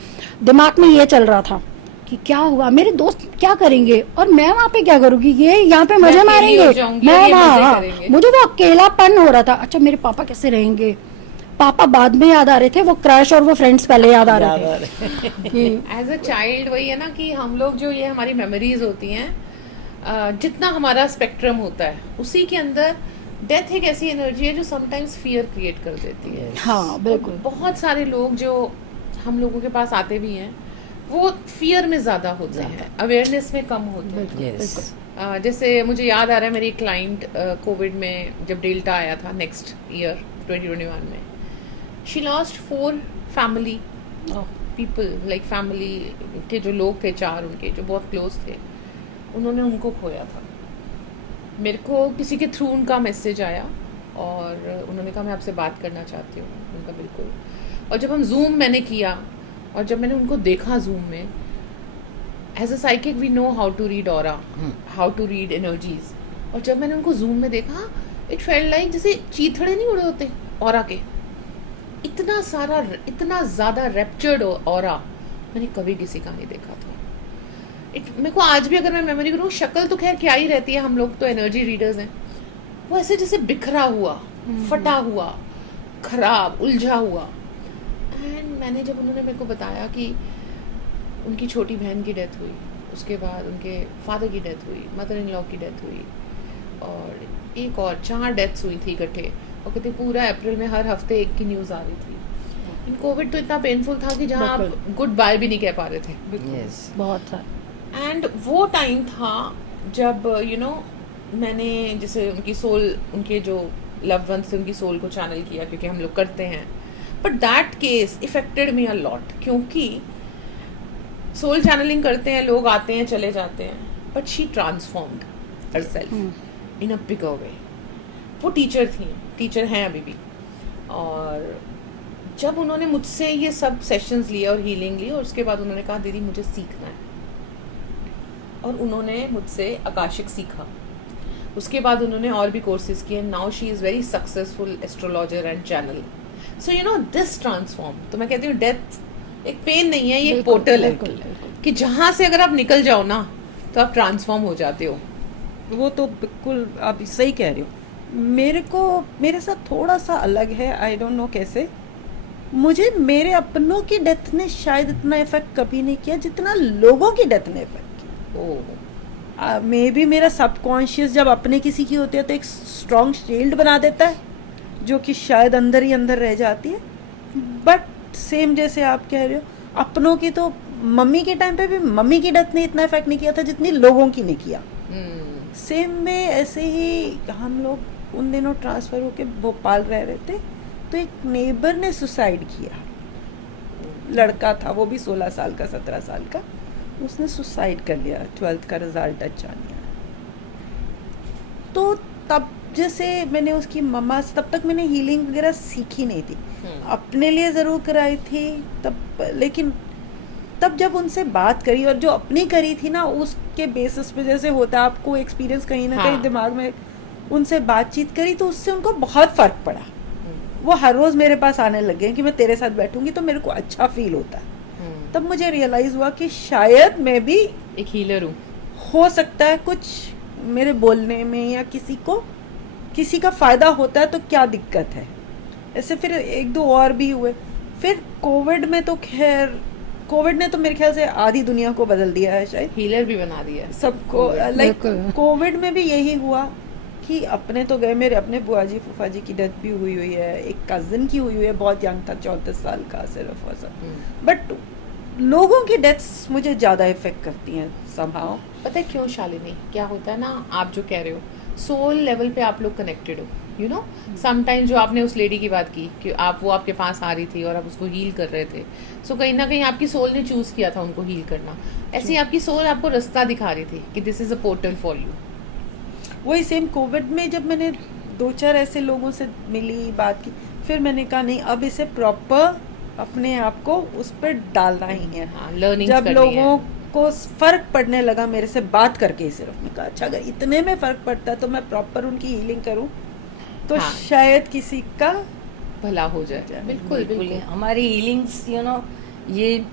दिमाग में ये चल रहा था कि क्या हुआ, मेरे दोस्त क्या करेंगे और मैं वहाँ पे क्या करूंगी, ये यहाँ पे मजे मारेंगे, मैं वहाँ, मुझे वो अकेलापन हो रहा था। अच्छा मेरे पापा कैसे रहेंगे, पापा बाद में याद आ रहे थे, वो क्रश और वो फ्रेंड्स पहले याद आ रहे थे। एज अ चाइल्ड वही है ना कि हम लोग जो, ये हमारी मेमोरीज होती हैं, जितना हमारा स्पेक्ट्रम होता है उसी के अंदर डेथ एक ऐसी एनर्जी है जो समटाइम्स फियर क्रिएट कर देती है। हाँ बिल्कुल। बहुत सारे लोग जो हम लोगों के पास आते भी हैं वो फियर में ज्यादा होते हैं, अवेयरनेस में कम होते हैं। जैसे मुझे याद आ रहा है, मेरी क्लाइंट कोविड में जब डेल्टा आया था नेक्स्ट ईयर 2021 में, she lost 4 family people, like family के जो लोग थे 4 उनके जो बहुत क्लोज थे, उन्होंने उनको खोया था। मेरे को किसी के थ्रू उनका मैसेज आया और उन्होंने कहा मैं आपसे बात करना चाहती हूँ। उनका बिल्कुल, और जब हम जूम मैंने किया और जब मैंने उनको देखा जूम में, as a psychic we know how to read aura, how to read energies, और जब मैंने उनको जूम में देखा, इट फेल्ट लाइक जैसे चीथड़े नहीं उड़े होते ऑरा के, इतना सारा, इतना ज़्यादा रैप्चर्ड ऑरा मैंने कभी किसी का नहीं देखा था। मेरे को आज भी अगर मैं मेमोरी करूँ, शक्ल तो खैर क्या ही रहती है, हम लोग तो एनर्जी रीडर्स हैं, वो ऐसे जैसे बिखरा हुआ, फटा हुआ, खराब, उलझा हुआ। एंड मैंने जब उन्होंने मेरे को बताया कि उनकी छोटी बहन की डेथ हुई, उसके बाद उनके फादर की डेथ हुई, मदर इन लॉ की डेथ हुई, और एक और 4 डेथ्स हुई थी इकट्ठे, और कहते पूरा अप्रैल में हर हफ्ते एक की न्यूज़ आ रही थी। कोविड तो इतना पेनफुल था कि जहाँ आप गुड बाय भी नहीं कह पा रहे थे। बहुत था। एंड वो टाइम था जब मैंने जैसे उनकी सोल, उनके जो लव्ड वंस थे उनकी सोल को चैनल किया, क्योंकि हम लोग करते हैं, but that case affected me a lot, क्योंकि सोल चैनलिंग करते हैं, लोग आते हैं चले जाते हैं, but she transformed herself in a bigger way. वो टीचर थी, टीचर हैं अभी भी, और जब उन्होंने मुझसे ये सब सेशंस लिए और हीलिंग ली, और उसके बाद उन्होंने कहा दीदी मुझे सीखना है, और उन्होंने मुझसे आकाशिक सीखा। उसके बाद उन्होंने और भी कोर्सेज किए। Now she is very successful astrologer and channel. So this transform. तो मैं कहती हूँ डेथ एक पेन नहीं है, ये एक पोर्टल है कि जहाँ से अगर आप निकल जाओ ना तो आप ट्रांसफॉर्म हो जाते हो। वो तो बिल्कुल आप सही कह रहे हो। मेरे साथ थोड़ा सा अलग है, आई डोंट नो कैसे। मुझे मेरे अपनों की डेथ ने शायद इतना इफेक्ट कभी नहीं किया जितना लोगों की डेथ ने इफेक्ट किया। मे बी मेरा सबकॉन्शियस जब अपने किसी की होती है तो एक स्ट्रॉन्ग शील्ड बना देता है जो कि शायद अंदर ही अंदर रह जाती है। बट सेम जैसे आप कह रहे हो, अपनों की तो मम्मी के टाइम पे भी मम्मी की डेथ ने इतना इफेक्ट नहीं किया था जितनी लोगों की ने किया। सेम में ऐसे ही हम लोग उन दिनों ट्रांसफ़र होके भोपाल रह रहे थे, तो एक नेबर ने सुसाइड किया। लड़का था, वो भी 16 साल का, 17 साल का, उसने सुसाइड कर लिया। 12th का रिजल्ट अच्छा नहीं आया। तो तब जैसे मैंने उसकी मम्मा से, तब तक मैंने हीलिंग वगैरह सीखी नहीं थी, अपने लिए ज़रूर कराई थी तब, लेकिन तब जब उनसे बात करी और जो अपनी करी थी ना, उसके बेसिस पे जैसे होता है आपको एक्सपीरियंस कहीं ना कहीं दिमाग में, उनसे बातचीत करी तो उससे उनको बहुत फ़र्क पड़ा। वो हर रोज़ मेरे पास आने लग गए कि मैं तेरे साथ बैठूंगी तो मेरे को अच्छा फील होता है। तब मुझे रियलाइज़ हुआ कि शायद मैं भी एक हीलर हूँ। हो सकता है कुछ मेरे बोलने में या किसी का फ़ायदा होता है तो क्या दिक्कत है। ऐसे फिर 1-2 और भी हुए। फिर कोविड में तो खैर, कोविड ने तो मेरे ख्याल से आधी दुनिया को बदल दिया है शायद, हीलर भी बना दिया सबको। लाइक बिल्कुल। कोविड में भी यही हुआ कि अपने तो गए, मेरे अपने बुआ जी फूफा जी की डेथ भी हुई है, एक कज़न की हुई है, बहुत यंग था, 34 साल का सिर्फ, और सब। बट लोगों की डेथ्स मुझे ज़्यादा इफेक्ट करती हैं समहाउ। पता है क्यों शालिनी, क्या होता है ना, आप जो कह रहे हो सोल लेवल पे आप लोग कनेक्टेड हो, यू नो। समटाइम जो आपने उस लेडी की बात की कि वो आपके पास आ रही थी और आप उसको हील कर रहे थे, सो कहीं ना कहीं आपकी सोल ने चूज किया था उनको हील करना। ऐसे ही आपकी सोल आपको रास्ता दिखा रही थी कि this is a portal for you. वही सेम कोविड में जब मैंने 2-4 ऐसे लोगों से मिली, बात की, फिर मैंने कहा नहीं, अब इसे प्रॉपर अपने आप को उस पर डालना ही है। हाँ, learnings जब करनी लोगों है। को फर्क पड़ने लगा मेरे से बात करके ही, सिर्फ मैं कहा अच्छा अगर इतने में फर्क पड़ता है तो मैं प्रॉपर उनकी हीलिंग करूं तो हाँ। शायद किसी का भला हो जाए। बिल्कुल बिल्कुल बिल्कुल। हमारी हीलिंग्स ये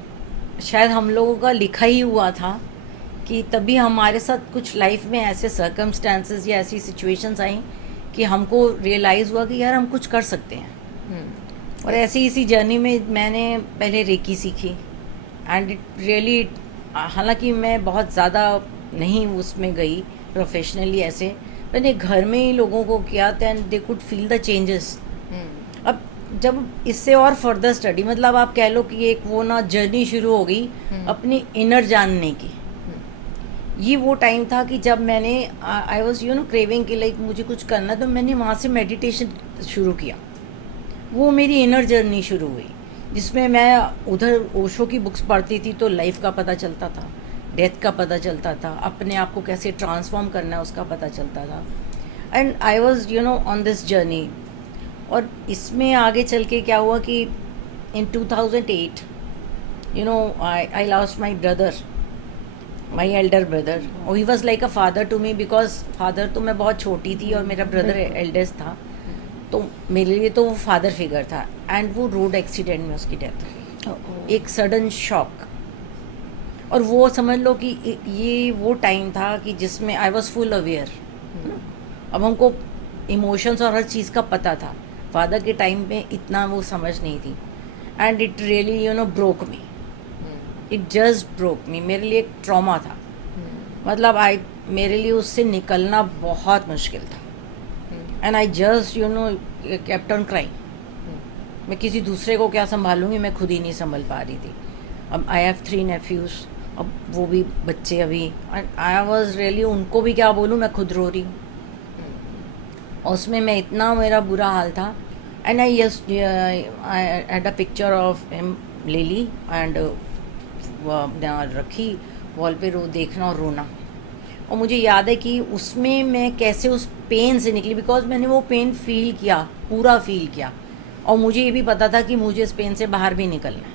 शायद हम लोगों का लिखा ही हुआ था कि तभी हमारे साथ कुछ लाइफ में ऐसे सर्कमस्टेंसेस या ऐसी सिचुएशंस आई कि हमको रियलाइज़ हुआ कि यार हम कुछ कर सकते हैं। और ऐसी इसी जर्नी में मैंने पहले रेकी सीखी एंड इट रियली, हालांकि मैं बहुत ज़्यादा नहीं उसमें गई प्रोफेशनली, ऐसे मैंने घर में ही लोगों को किया था and they could feel the changes. अब जब इससे और फर्दर स्टडी, मतलब आप कह लो कि एक वो ना जर्नी शुरू हो गई अपनी इनर जानने की। ये वो टाइम था कि जब मैंने आई वॉज क्रेविंग कि लाइक मुझे कुछ करना, तो मैंने वहाँ से मेडिटेशन शुरू किया। वो मेरी इनर जर्नी शुरू हुई, जिसमें मैं उधर ओशो की बुक्स पढ़ती थी तो लाइफ का पता चलता था, डेथ का पता चलता था, अपने आप को कैसे ट्रांसफॉर्म करना है उसका पता चलता था। And I was on this journey. और इसमें आगे चल के क्या हुआ कि in 2008 I lost my brother, my elder brother. He was like a father to me, because father तो मैं बहुत छोटी थी और मेरा ब्रदर एल्डेस्ट था, तो मेरे लिए तो वो फादर फिगर था। एंड वो रोड एक्सीडेंट में उसकी डेथ हो गई, एक सडन शॉक। और वो समझ लो कि ये वो टाइम था कि जिसमें आई वॉज फुल अवेयर। अब हमको इमोशंस और हर चीज़ का पता था, फादर के टाइम में इतना वो समझ नहीं थी। And it really broke me, it just broke me. मेरे लिए एक ट्रॉमा था, मतलब मेरे लिए उससे निकलना बहुत मुश्किल था। And I just kept on crying. मैं किसी दूसरे को क्या संभालूंगी, मैं खुद ही नहीं संभल पा रही थी। अब आई हैव 3 नेफ्यूज, अब वो भी बच्चे अभी, आई वॉज रियली, उनको भी क्या बोलूँ, मैं खुद रो रही हूँ। और उसमें मैं इतना, मेरा बुरा हाल था। And I had a picture of him lily and रखी वॉल पे, देखना और रोना। और मुझे याद है कि उसमें मैं कैसे उस पेन से निकली, बिकॉज मैंने वो पेन फील किया, पूरा फील किया। और मुझे ये भी पता था कि मुझे इस पेन से बाहर भी निकलना है,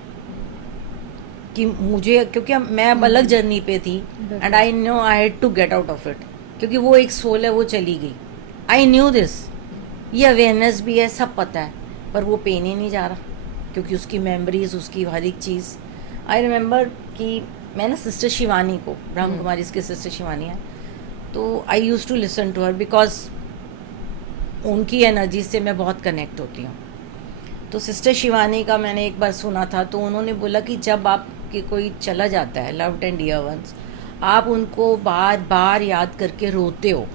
कि मुझे, क्योंकि मैं अब अलग जर्नी पे थी and I know I had to get out of it, क्योंकि वो एक सोल है, वो चली गई। आई न्यू दिस, ये अवेयरनेस भी है, सब पता है, पर वो पेन ही नहीं जा रहा, क्योंकि उसकी मेमोरीज, उसकी हर एक चीज़। आई रिमेंबर कि मैं ना सिस्टर शिवानी को, ब्रह्म कुमारी इसके सिस्टर शिवानी है, तो I use to listen to her, because उनकी एनर्जी से मैं बहुत कनेक्ट होती हूँ। तो सिस्टर शिवानी का मैंने एक बार सुना था, तो उन्होंने बोला कि जब आपके कोई चला जाता है, लव्ड एंड डियर वंस, आप उनको बार बार याद करके रोते हो,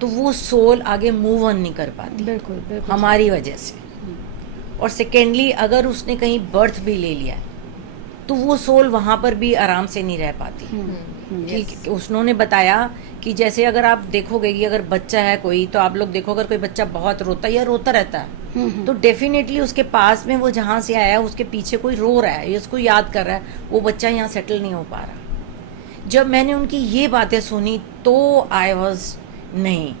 तो वो सोल आगे मूव ऑन नहीं कर पाती, बिल्कुल बिल्कुल हमारी वजह से। और सेकेंडली, अगर उसने कहीं बर्थ भी ले लिया है, तो वो सोल वहाँ पर भी आराम से नहीं रह पाती। कि उन्होंने बताया कि जैसे अगर आप देखोगे कि अगर बच्चा है कोई, तो आप लोग देखो अगर कोई बच्चा बहुत रोता है या रोता रहता है, तो डेफिनेटली उसके पास में वो जहाँ से आया उसके पीछे कोई रो रहा है या उसको याद कर रहा है, वो बच्चा यहाँ सेटल नहीं हो पा रहा। जब मैंने उनकी ये बातें सुनी तो आई वॉज नहीं,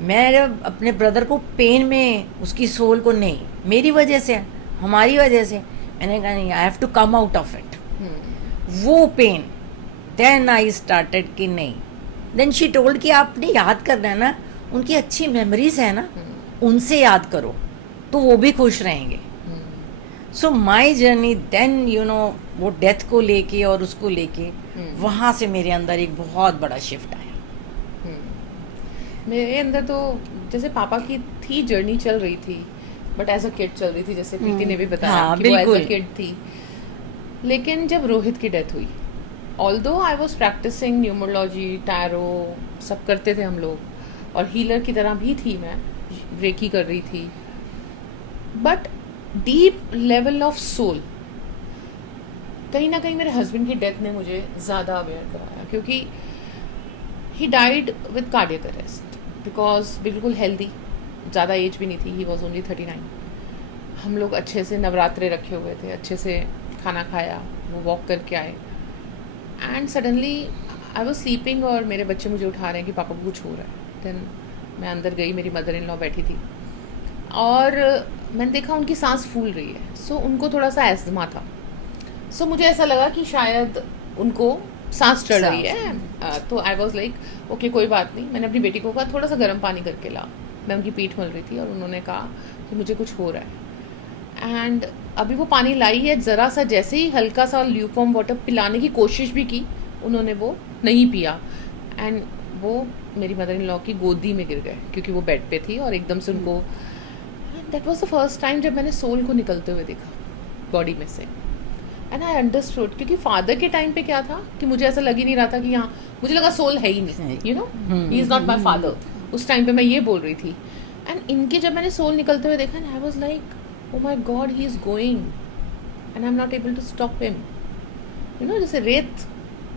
मैं अपने ब्रदर को पेन में उसकी सोल को नहीं, मेरी वजह से, हमारी वजह से, मैंने कहा नहीं, I have to come out of it, वो पेन। देन आई स्टार्टेड कि नहीं, देन शी टोल्ड कि आपने याद करना है ना, उनकी अच्छी मेमोरीज है ना, उनसे याद करो तो वो भी खुश रहेंगे। So my journey then you know, वो डेथ को लेके और उसको लेके वहाँ से मेरे अंदर एक बहुत बड़ा शिफ्ट आया। मेरे अंदर तो जैसे पापा की थी जर्नी चल रही थी, बट एज अ किड चल रही थी, जैसे प्रीति ने भी बताया हाँ, कि वो एज बिल्कुल। अ किड थी। लेकिन जब रोहित की डेथ हुई, although I was practising numerology, tarot, सब करते थे हम लोग, और हीलर की तरह भी थी मैं, रेकी कर रही थी, but deep level of soul कहीं ना कहीं मेरे हस्बैंड की डेथ ने मुझे ज़्यादा अवेयर कराया, क्योंकि he died with cardiac arrest, because बिल्कुल हेल्दी, ज़्यादा एज भी नहीं थी, ही वॉज ओनली 39। हम लोग अच्छे से नवरात्रे रखे हुए थे, अच्छे से खाना खाया, वो वॉक करके आए, and suddenly I was sleeping और मेरे बच्चे मुझे उठा रहे हैं कि पापा को कुछ हो रहा है। देन मैं अंदर गई, मेरी मदर इन लॉ बैठी थी और मैंने देखा उनकी सांस फूल रही है। सो उनको थोड़ा सा एस्थमा था, सो मुझे ऐसा लगा कि शायद उनको सांस चढ़ रही है। तो आई वॉज लाइक ओके कोई बात नहीं। मैंने अपनी बेटी को कहा थोड़ा सा गर्म पानी करके ला, मैं उनकी पीठ मल रही थी और उन्होंने कहा कि मुझे कुछ हो रहा है, एंड अभी वो पानी लाई है, ज़रा सा जैसे ही हल्का सा ल्यूकवार्म वाटर पिलाने की कोशिश भी की, उन्होंने वो नहीं पिया, एंड वो मेरी मदर इन लॉ की गोदी में गिर गए, क्योंकि वो बेड पे थी और एकदम से उनको, that was the first time जब मैंने सोल को निकलते हुए देखा बॉडी में से, एंड आई अंडरस्टूड। क्योंकि फादर के टाइम पे क्या था कि मुझे ऐसा लग ही नहीं रहा था कि हाँ, मुझे लगा सोल है ही नहीं, you know, he is not my father, उस टाइम पे मैं ये बोल रही थी। एंड इनके जब मैंने सोल निकलते हुए देखा, I was like oh my God, he is going and I am not able to stop him, you know, जैसे रेत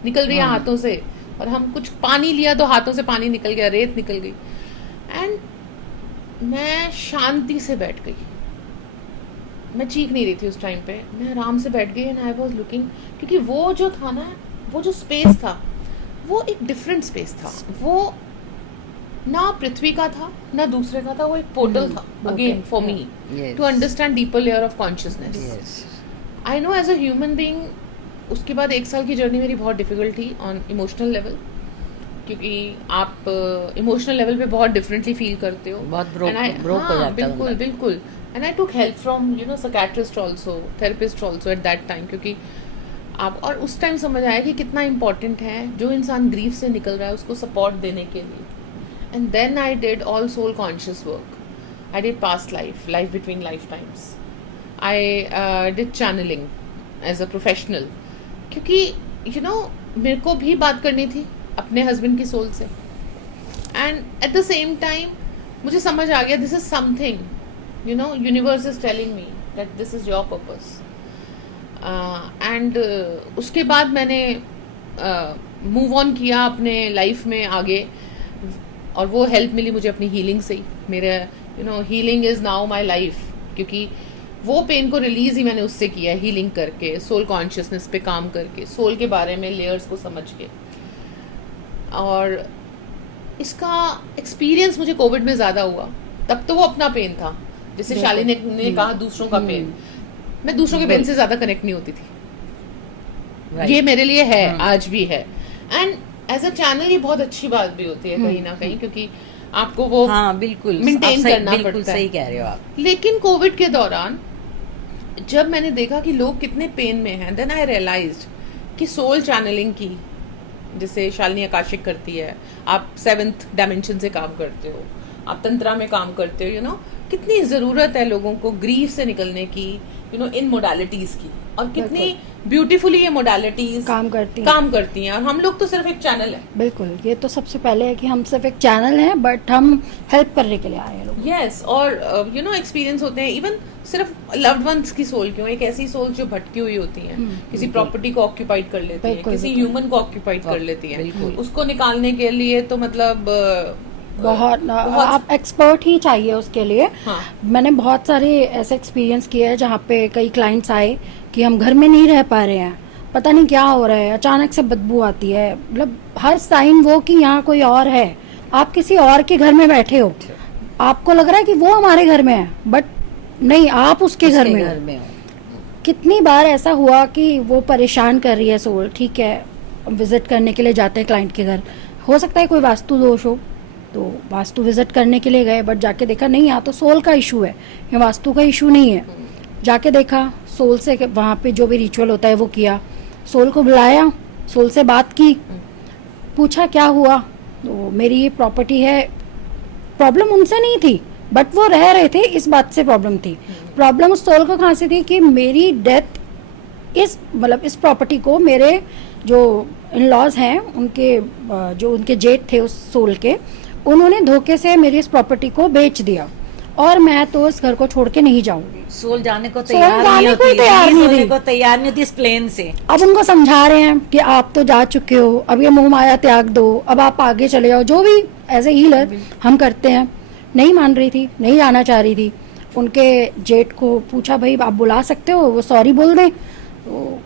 निकल रही है हाथों से, और हम कुछ पानी लिया तो हाथों से पानी निकल गया, रेत निकल गई, एंड मैं शांति से बैठ गई। मैं चीख नहीं रही थी उस टाइम पे, मैं आराम से बैठ गई, एंड आई वाज लुकिंग, क्योंकि वो जो था ना, वो जो स्पेस था, वो एक डिफरेंट स्पेस था, वो ना पृथ्वी का था ना दूसरे का था, वो एक पोर्टल था again for me to understand deeper layer of consciousness. I know as a human being, उसके बाद 1 साल की जर्नी मेरी बहुत डिफिकल्ट थी ऑन इमोशनल लेवल, क्योंकि आप इमोशनल लेवल पे बहुत डिफरेंटली फील करते हो, बहुत ब्रोक हो जाता है। बिल्कुल बिल्कुल। And I took help from you know psychiatrist also, therapist also at that time, क्योंकि आप, और उस टाइम समझ आया कि कितना इम्पोर्टेंट है जो इंसान ग्रीफ से निकल रहा है उसको सपोर्ट देने के लिए। And then I did all soul conscious work, I did past life, life between lifetimes, I did channelling as a professional, क्योंकि यू नो मेरे को भी बात करनी थी अपने हस्बैंड की सोल से, and at the same time मुझे समझ आ गया this is something, you know, universe is telling me that this is your purpose. And उसके बाद मैंने मूव ऑन किया अपने लाइफ में आगे, और वो हेल्प मिली मुझे अपनी हीलिंग से ही। मेरे you know healing is now my life, क्योंकि वो पेन को रिलीज ही मैंने उससे किया, हीलिंग करके, सोल कॉन्शियसनेस पे काम करके, सोल के बारे में लेयर्स को समझ के। और इसका एक्सपीरियंस मुझे कोविड में ज़्यादा हुआ, तब तो वो अपना पेन था, जैसे शालिनी ने कहा दूसरों का पेन, मैं दूसरों के पेन से ज़्यादा कनेक्ट नहीं होती थी, ये मेरे लिए है, आज भी है। एंड एज अ चैनल ये बहुत अच्छी बात भी होती है कहीं ना कहीं, क्योंकि आपको वो हाँ बिल्कुल मेंटेन करना बिल्कुल पड़ता है। सही कह रहे हो आप। लेकिन कोविड के दौरान जब मैंने देखा कि लोग कितने पेन में हैं, देन आई रियलाइज्ड कि सोल चैनलिंग की, जैसे शालिनी आकाशिक करती है, आप 7th डायमेंशन से काम करते हो, आप तंत्रा में काम करते हो, यू नो, कितनी ज़रूरत है लोगों को ग्रीफ से निकलने की, यू नो, इन मोडालिटीज़ की, और कितनी ब्यूटीफुली ये मोडालिटीज़ काम करती हैं, और हम लोग तो सिर्फ एक चैनल है। बिल्कुल, ये तो सबसे पहले है कि हम सिर्फ एक चैनल हैं, बट हम हेल्प करने के लिए आए हैं लोग। यस और यू नो एक्सपीरियंस होते हैं इवन सिर्फ लव्ड वंस की सोल क्यों, एक ऐसी सोल जो भटकी हुई होती है, किसी प्रॉपर्टी को ऑक्यूपाइड कर लेती है, बिल्कुल, किसी बिल्कुल। ह्यूमन को ऑक्यूपाइड कर लेती है, बिल्कुल। उसको निकालने के लिए तो मतलब बहुत आप एक्सपर्ट ही चाहिए उसके लिए। हाँ। मैंने बहुत सारे ऐसे एक्सपीरियंस किए हैं जहाँ पे कई क्लाइंट्स आए कि हम घर में नहीं रह पा रहे हैं, पता नहीं क्या हो रहा है, अचानक से बदबू आती है, मतलब हर साइन वो कि यहाँ कोई और है, आप किसी और के घर में बैठे हो, आपको लग रहा है कि वो हमारे घर में है बट नहीं, आप उसके घर में घर हो। में हो। कितनी बार ऐसा हुआ कि वो परेशान कर रही है सोल, ठीक है विजिट करने के लिए जाते हैं क्लाइंट के घर, हो सकता है कोई वास्तु दोष हो, तो वास्तु विजिट करने के लिए गए बट जाके देखा नहीं, यहाँ तो सोल का इशू है, ये वास्तु का इशू नहीं है। जाके देखा सोल से वहाँ पे जो भी रिचुअल होता है वो किया, सोल को बुलाया, सोल से बात की, पूछा क्या हुआ, तो मेरी ये प्रॉपर्टी है, प्रॉब्लम उनसे नहीं थी बट वो रह रहे थे इस बात से प्रॉब्लम थी। प्रॉब्लम उस सोल को कहाँ से थी कि मेरी डेथ इस मतलब इस प्रॉपर्टी को मेरे जो इन लॉज हैं उनके जो उनके जेठ थे उस सोल के, उन्होंने धोखे से मेरी इस प्रॉपर्टी को बेच दिया और मैं तो इस घर को छोड़ के नहीं जाऊंगी। सोल जाने को सोल तैयार जाने नहीं को ही होती, तैयार रिलीज नहीं होने थी। को तैयार नहीं होती इस प्लेन से। अब उनको समझा रहे हैं कि आप तो जा चुके हो, अब ये मोह माया त्याग दो, अब आप आगे चले जाओ, जो भी एज ए हीलर हम करते हैं। नहीं मान रही थी, नहीं जाना चाह रही थी। उनके जेठ को पूछा भाई आप बुला सकते हो, वो सॉरी बोल दें, तो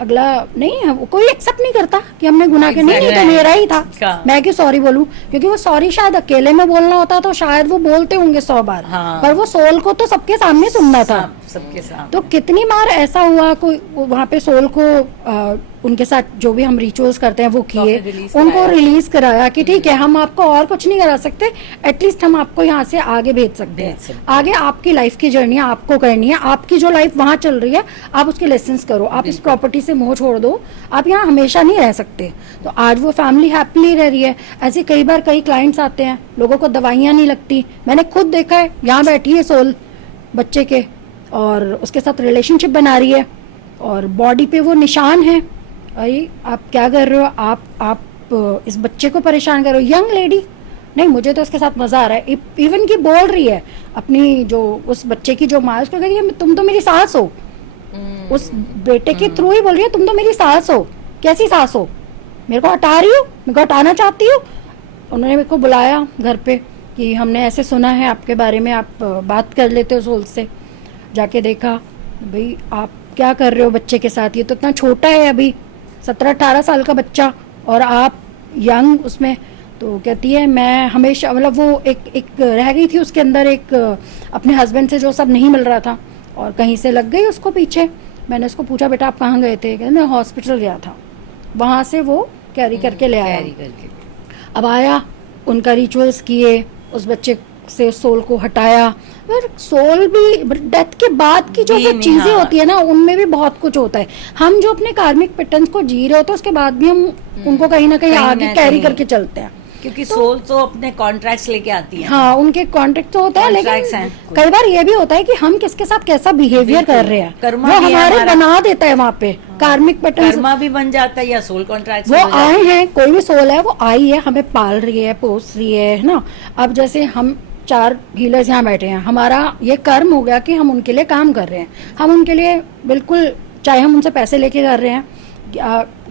अगला नहीं है, वो कोई एक्सेप्ट नहीं करता कि हमने गुनाह किया, नहीं नहीं तो मेरा ही था, हाँ। मैं क्यों सॉरी बोलूं, क्योंकि वो सॉरी शायद अकेले में बोलना होता तो शायद वो बोलते होंगे 100 बार, हाँ। पर वो सोल को तो सबके सामने सुनना था। सबके सामने। तो कितनी बार ऐसा हुआ कोई वहाँ पे सोल को उनके साथ जो भी हम रिचुअल्स करते हैं वो किए, आपने release उनको कराया। रिलीज कराया कि ठीक है हम आपको और कुछ नहीं करा सकते, एटलीस्ट हम आपको यहाँ से आगे भेज सकते भेज हैं, सकते आगे आपकी लाइफ की जर्नी आपको करनी है, आपकी जो लाइफ वहाँ चल रही है आप उसके लेसन्स करो, आप इस प्रॉपर्टी से मोह छोड़ दो, आप यहाँ हमेशा नहीं रह सकते। तो आज वो फैमिली हैप्पीली रह रही है। ऐसे कई बार कई क्लाइंट्स आते हैं, लोगों को दवाइयाँ नहीं लगती, मैंने खुद देखा है, यहाँ बैठी है सोल बच्चे के और उसके साथ रिलेशनशिप बना रही है और बॉडी पे वो निशान है, अरे आप क्या कर रहे हो, आप इस बच्चे को परेशान कर रहे हो, यंग लेडी, नहीं मुझे तो इसके साथ मजा आ रहा है, इवन की बोल रही है अपनी जो उस बच्चे की जो माँ है, उसको कह रही है तुम तो मेरी सास हो, उस बेटे के थ्रू ही बोल रही है तुम तो मेरी सास हो, कैसी सास हो, मेरे को हटा रही हो, मेरे को हटाना चाहती हो। उन्होंने मेरे को बुलाया घर पे कि हमने ऐसे सुना है आपके बारे में, आप बात कर लेते हो सोल से। जाके देखा भाई आप क्या कर रहे हो बच्चे के साथ, ये तो इतना छोटा है अभी 17-18 साल का बच्चा और आप यंग उसमें। तो कहती है मैं हमेशा मतलब वो एक रह गई थी उसके अंदर एक अपने हस्बैंड से जो सब नहीं मिल रहा था और कहीं से लग गई उसको पीछे। मैंने उसको पूछा बेटा आप कहाँ गए थे, कहते मैं हॉस्पिटल गया था, वहाँ से वो कैरी करके ले आया। कैरी करके अब आया, उनका रिचुअल्स किए, उस बच्चे से सोल को हटाया। पर सोल भी डेथ के बाद की जो भी वो नहीं, चीजें हाँ। होती है ना उनमें भी बहुत कुछ होता है। हम जो अपने कार्मिक पैटर्न्स को जी रहे होते हैं उसके बाद भी हम उनको कहीं ना कहीं कहीं आगे ना कैरी कहीं। करके चलते हैं। क्योंकि सोल तो अपने कॉन्ट्रैक्ट्स लेके आती है। हाँ उनके कॉन्ट्रैक्ट तो होता है, Contracts हैं लेकिन कुछ। कई बार ये भी होता है कि हम किसके साथ कैसा बिहेवियर कर रहे हैं, कर्मा वो भी है हमारे हमारा। बना देता है वहाँ पे कार्मिक पैटर्न। कर्मा भी बन जाता है या सोल कॉन्ट्रैक्ट्स वो आए हैं, कोई भी सोल है वो आई है, हमें पाल रही है, पोस रही है ना। अब जैसे हम 4 हीलर्स यहाँ बैठे हैं, हमारा ये कर्म हो गया कि हम उनके लिए काम कर रहे हैं, हम उनके लिए बिल्कुल, चाहे हम उनसे पैसे लेके कर रहे हैं,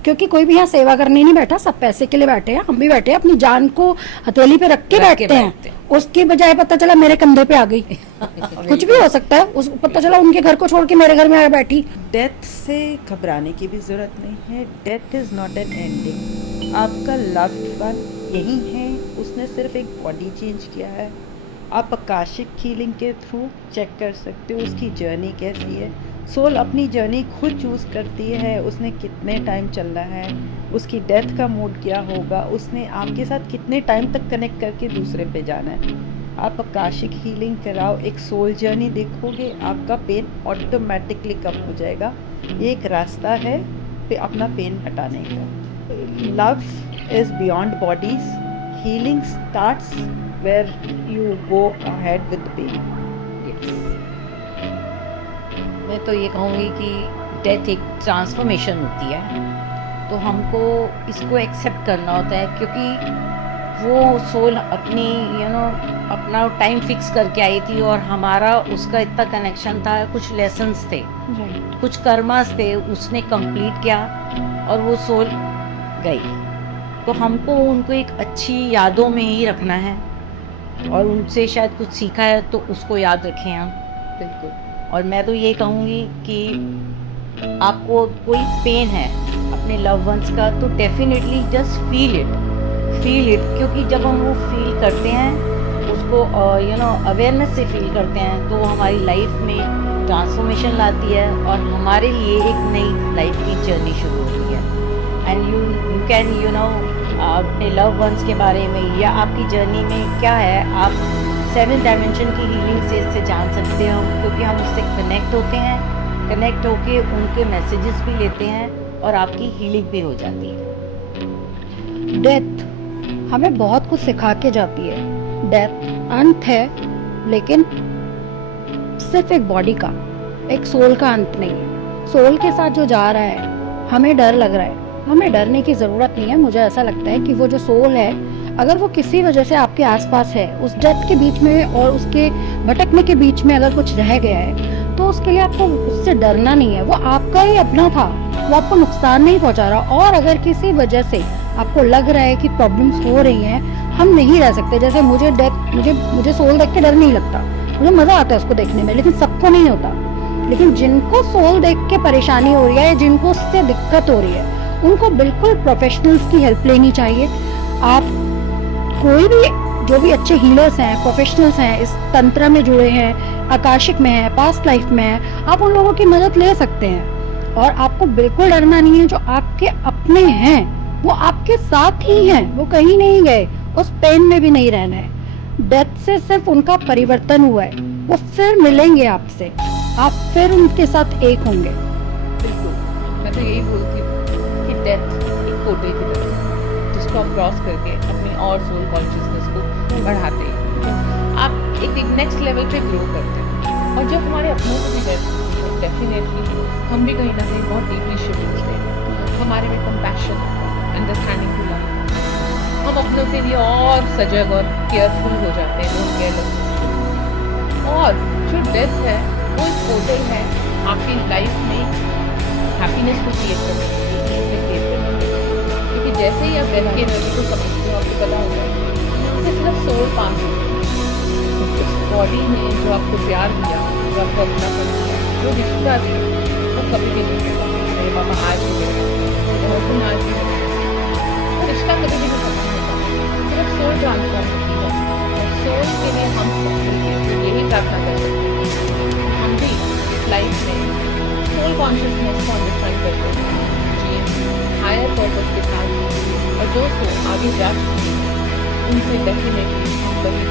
क्योंकि कोई भी यहाँ सेवा करने नहीं बैठा, सब पैसे के लिए बैठे हैं, हम भी बैठे हैं, अपनी जान को हथेली पे रख के बैठते हैं। उसकी बजाय पता चला मेरे कंधे पे आ गई कुछ भी हो सकता है, उस पता चला उनके घर को छोड़ के मेरे घर में आ बैठी। डेथ से घबराने की भी ज़रूरत नहीं है। Death is not an ending. आपका लव्ड वन यही है, उसने सिर्फ एक बॉडी चेंज किया है। आप आकाशिक हीलिंग के थ्रू चेक कर सकते हो उसकी जर्नी कैसी है। सोल अपनी जर्नी खुद चूज़ करती है, उसने कितने टाइम चलना है, उसकी डेथ का मूड क्या होगा, उसने आपके साथ कितने टाइम तक कनेक्ट करके दूसरे पे जाना है। आप आकाशिक हीलिंग कराओ, एक सोल जर्नी देखोगे, आपका पेन ऑटोमेटिकली कम हो जाएगा। ये एक रास्ता है पे अपना पेन हटाने का। Love is beyond bodies, healing starts where you go ahead with pain. मैं तो ये कहूँगी कि डेथ एक ट्रांसफॉर्मेशन होती है, तो हमको इसको एक्सेप्ट करना होता है, क्योंकि वो सोल अपनी अपना टाइम फिक्स करके आई थी और हमारा उसका इतना कनेक्शन था, कुछ लेसन्स थे, राइट। कुछ कर्मास थे, उसने कंप्लीट किया और वो सोल गई। तो हमको उनको एक अच्छी यादों में ही रखना है और उनसे शायद कुछ सीखा है तो उसको याद रखें हम। बिल्कुल। और मैं तो ये कहूँगी कि आपको कोई पेन है अपने लव वंस का तो डेफिनेटली जस्ट फील इट, क्योंकि जब हम वो फील करते हैं उसको अवेयरनेस से फील करते हैं तो वो हमारी लाइफ में ट्रांसफॉर्मेशन लाती है और हमारे लिए एक नई लाइफ की जर्नी शुरू होती है। एंड यू कैन अपने लव वंस के बारे में या आपकी जर्नी में क्या है, आप 7 डायमेंशन की हीलिंग से इससे जान सकते हो, क्योंकि हम उससे कनेक्ट होते हैं, कनेक्ट होके उनके मैसेजेस भी लेते हैं और आपकी हीलिंग भी हो जाती है। डेथ हमें बहुत कुछ सिखा के जाती है। डेथ अंत है, लेकिन सिर्फ एक बॉडी का, एक सोल का अंत नहीं है। सोल के साथ जो जा रहा है, हमें डर लग रहा है, हमें डरने की ज़रूरत नहीं है। मुझे ऐसा लगता है कि वो जो सोल है, अगर वो किसी वजह से आपके आसपास है, उस डेथ के बीच में और उसके भटकने के बीच में अगर कुछ रह गया है, तो उसके लिए आपको उससे डरना नहीं है। वो आपका ही अपना था, वो आपको नुकसान नहीं पहुंचा रहा। और अगर किसी वजह से आपको लग रहा है कि प्रॉब्लम्स हो रही हैं, हम नहीं रह सकते। जैसे मुझे सोल देख के डर नहीं लगता, मुझे मज़ा आता है उसको देखने में, लेकिन सबको नहीं होता। लेकिन जिनको सोल देख के परेशानी हो रही है या जिनको उससे दिक्कत हो रही है, उनको बिल्कुल प्रोफेशनल्स की हेल्प लेनी चाहिए। आप कोई भी, जो भी अच्छे हीलर्स हैं, प्रोफेशनल्स हैं, इस तंत्र में जुड़े हैं, आकाशिक में है, पास्ट लाइफ में है, आप उन लोगों की मदद ले सकते हैं। और आपको बिल्कुल डरना नहीं है। जो आपके अपने हैं वो आपके साथ ही हैं, वो कहीं नहीं गए, उस पेन में भी नहीं रहना है। डेथ से सिर्फ उनका परिवर्तन हुआ है, वो फिर मिलेंगे आपसे, आप फिर उनके साथ एक होंगे। बिल्कुल, मैं तो यही बोलती हूँ कि डेथ एक पोर्टल की तरह है, जिसको आप क्रॉस करके अपनी और सोल कॉन्शियसनेस को बढ़ाते हैं, आप एक नेक्स्ट लेवल पे ग्रो करते हैं। और जब हमारे अपनों को भी डेथ होती है, डेफिनेटली हम भी कहीं ना कहीं बहुत डीपली शिफ्ट होते हैं। हमारे में कंपैशन आता है, अंडरस्टैंडिंग टू लव, हम अपनों के लिए और सजग और केयरफुल हो जाते हैं, बहुत केयरलेस। और जो डेथ है वो एक पोर्टल है आपकी लाइफ में हैप्पीनेस को क्रिएट करने के लिए, ease में क्रिएट करने के लिए। क्योंकि जैसे ही आप डेथ की एनर्जी को समझते हो, आपको पता होता है इससे सिर्फ सोल पास होती है। उस बॉडी ने जो आपको प्यार दिया, जो आपको अपनापन दिया, जो रिश्ता दिया, वो कभी भी नहीं होता। मेरे पापा आज भी गए, मेरे हस्बैंड आज भी गए, वो रिश्ता कभी भी नहीं खत्म होता, सिर्फ सोल ट्रांसफॉर्म होती है। और सोल के लिए हम सबके लिए यही प्रार्थना कर सकते हैं कि हम भी इस लाइफ में सोल कॉन्शियसनेस को अंडरस्टैंड करते हैं, जिए हायर पर्पस के साथ जिए। और जो सोल आगे जा चुकी है उनसे डेफिनेटली हम कभी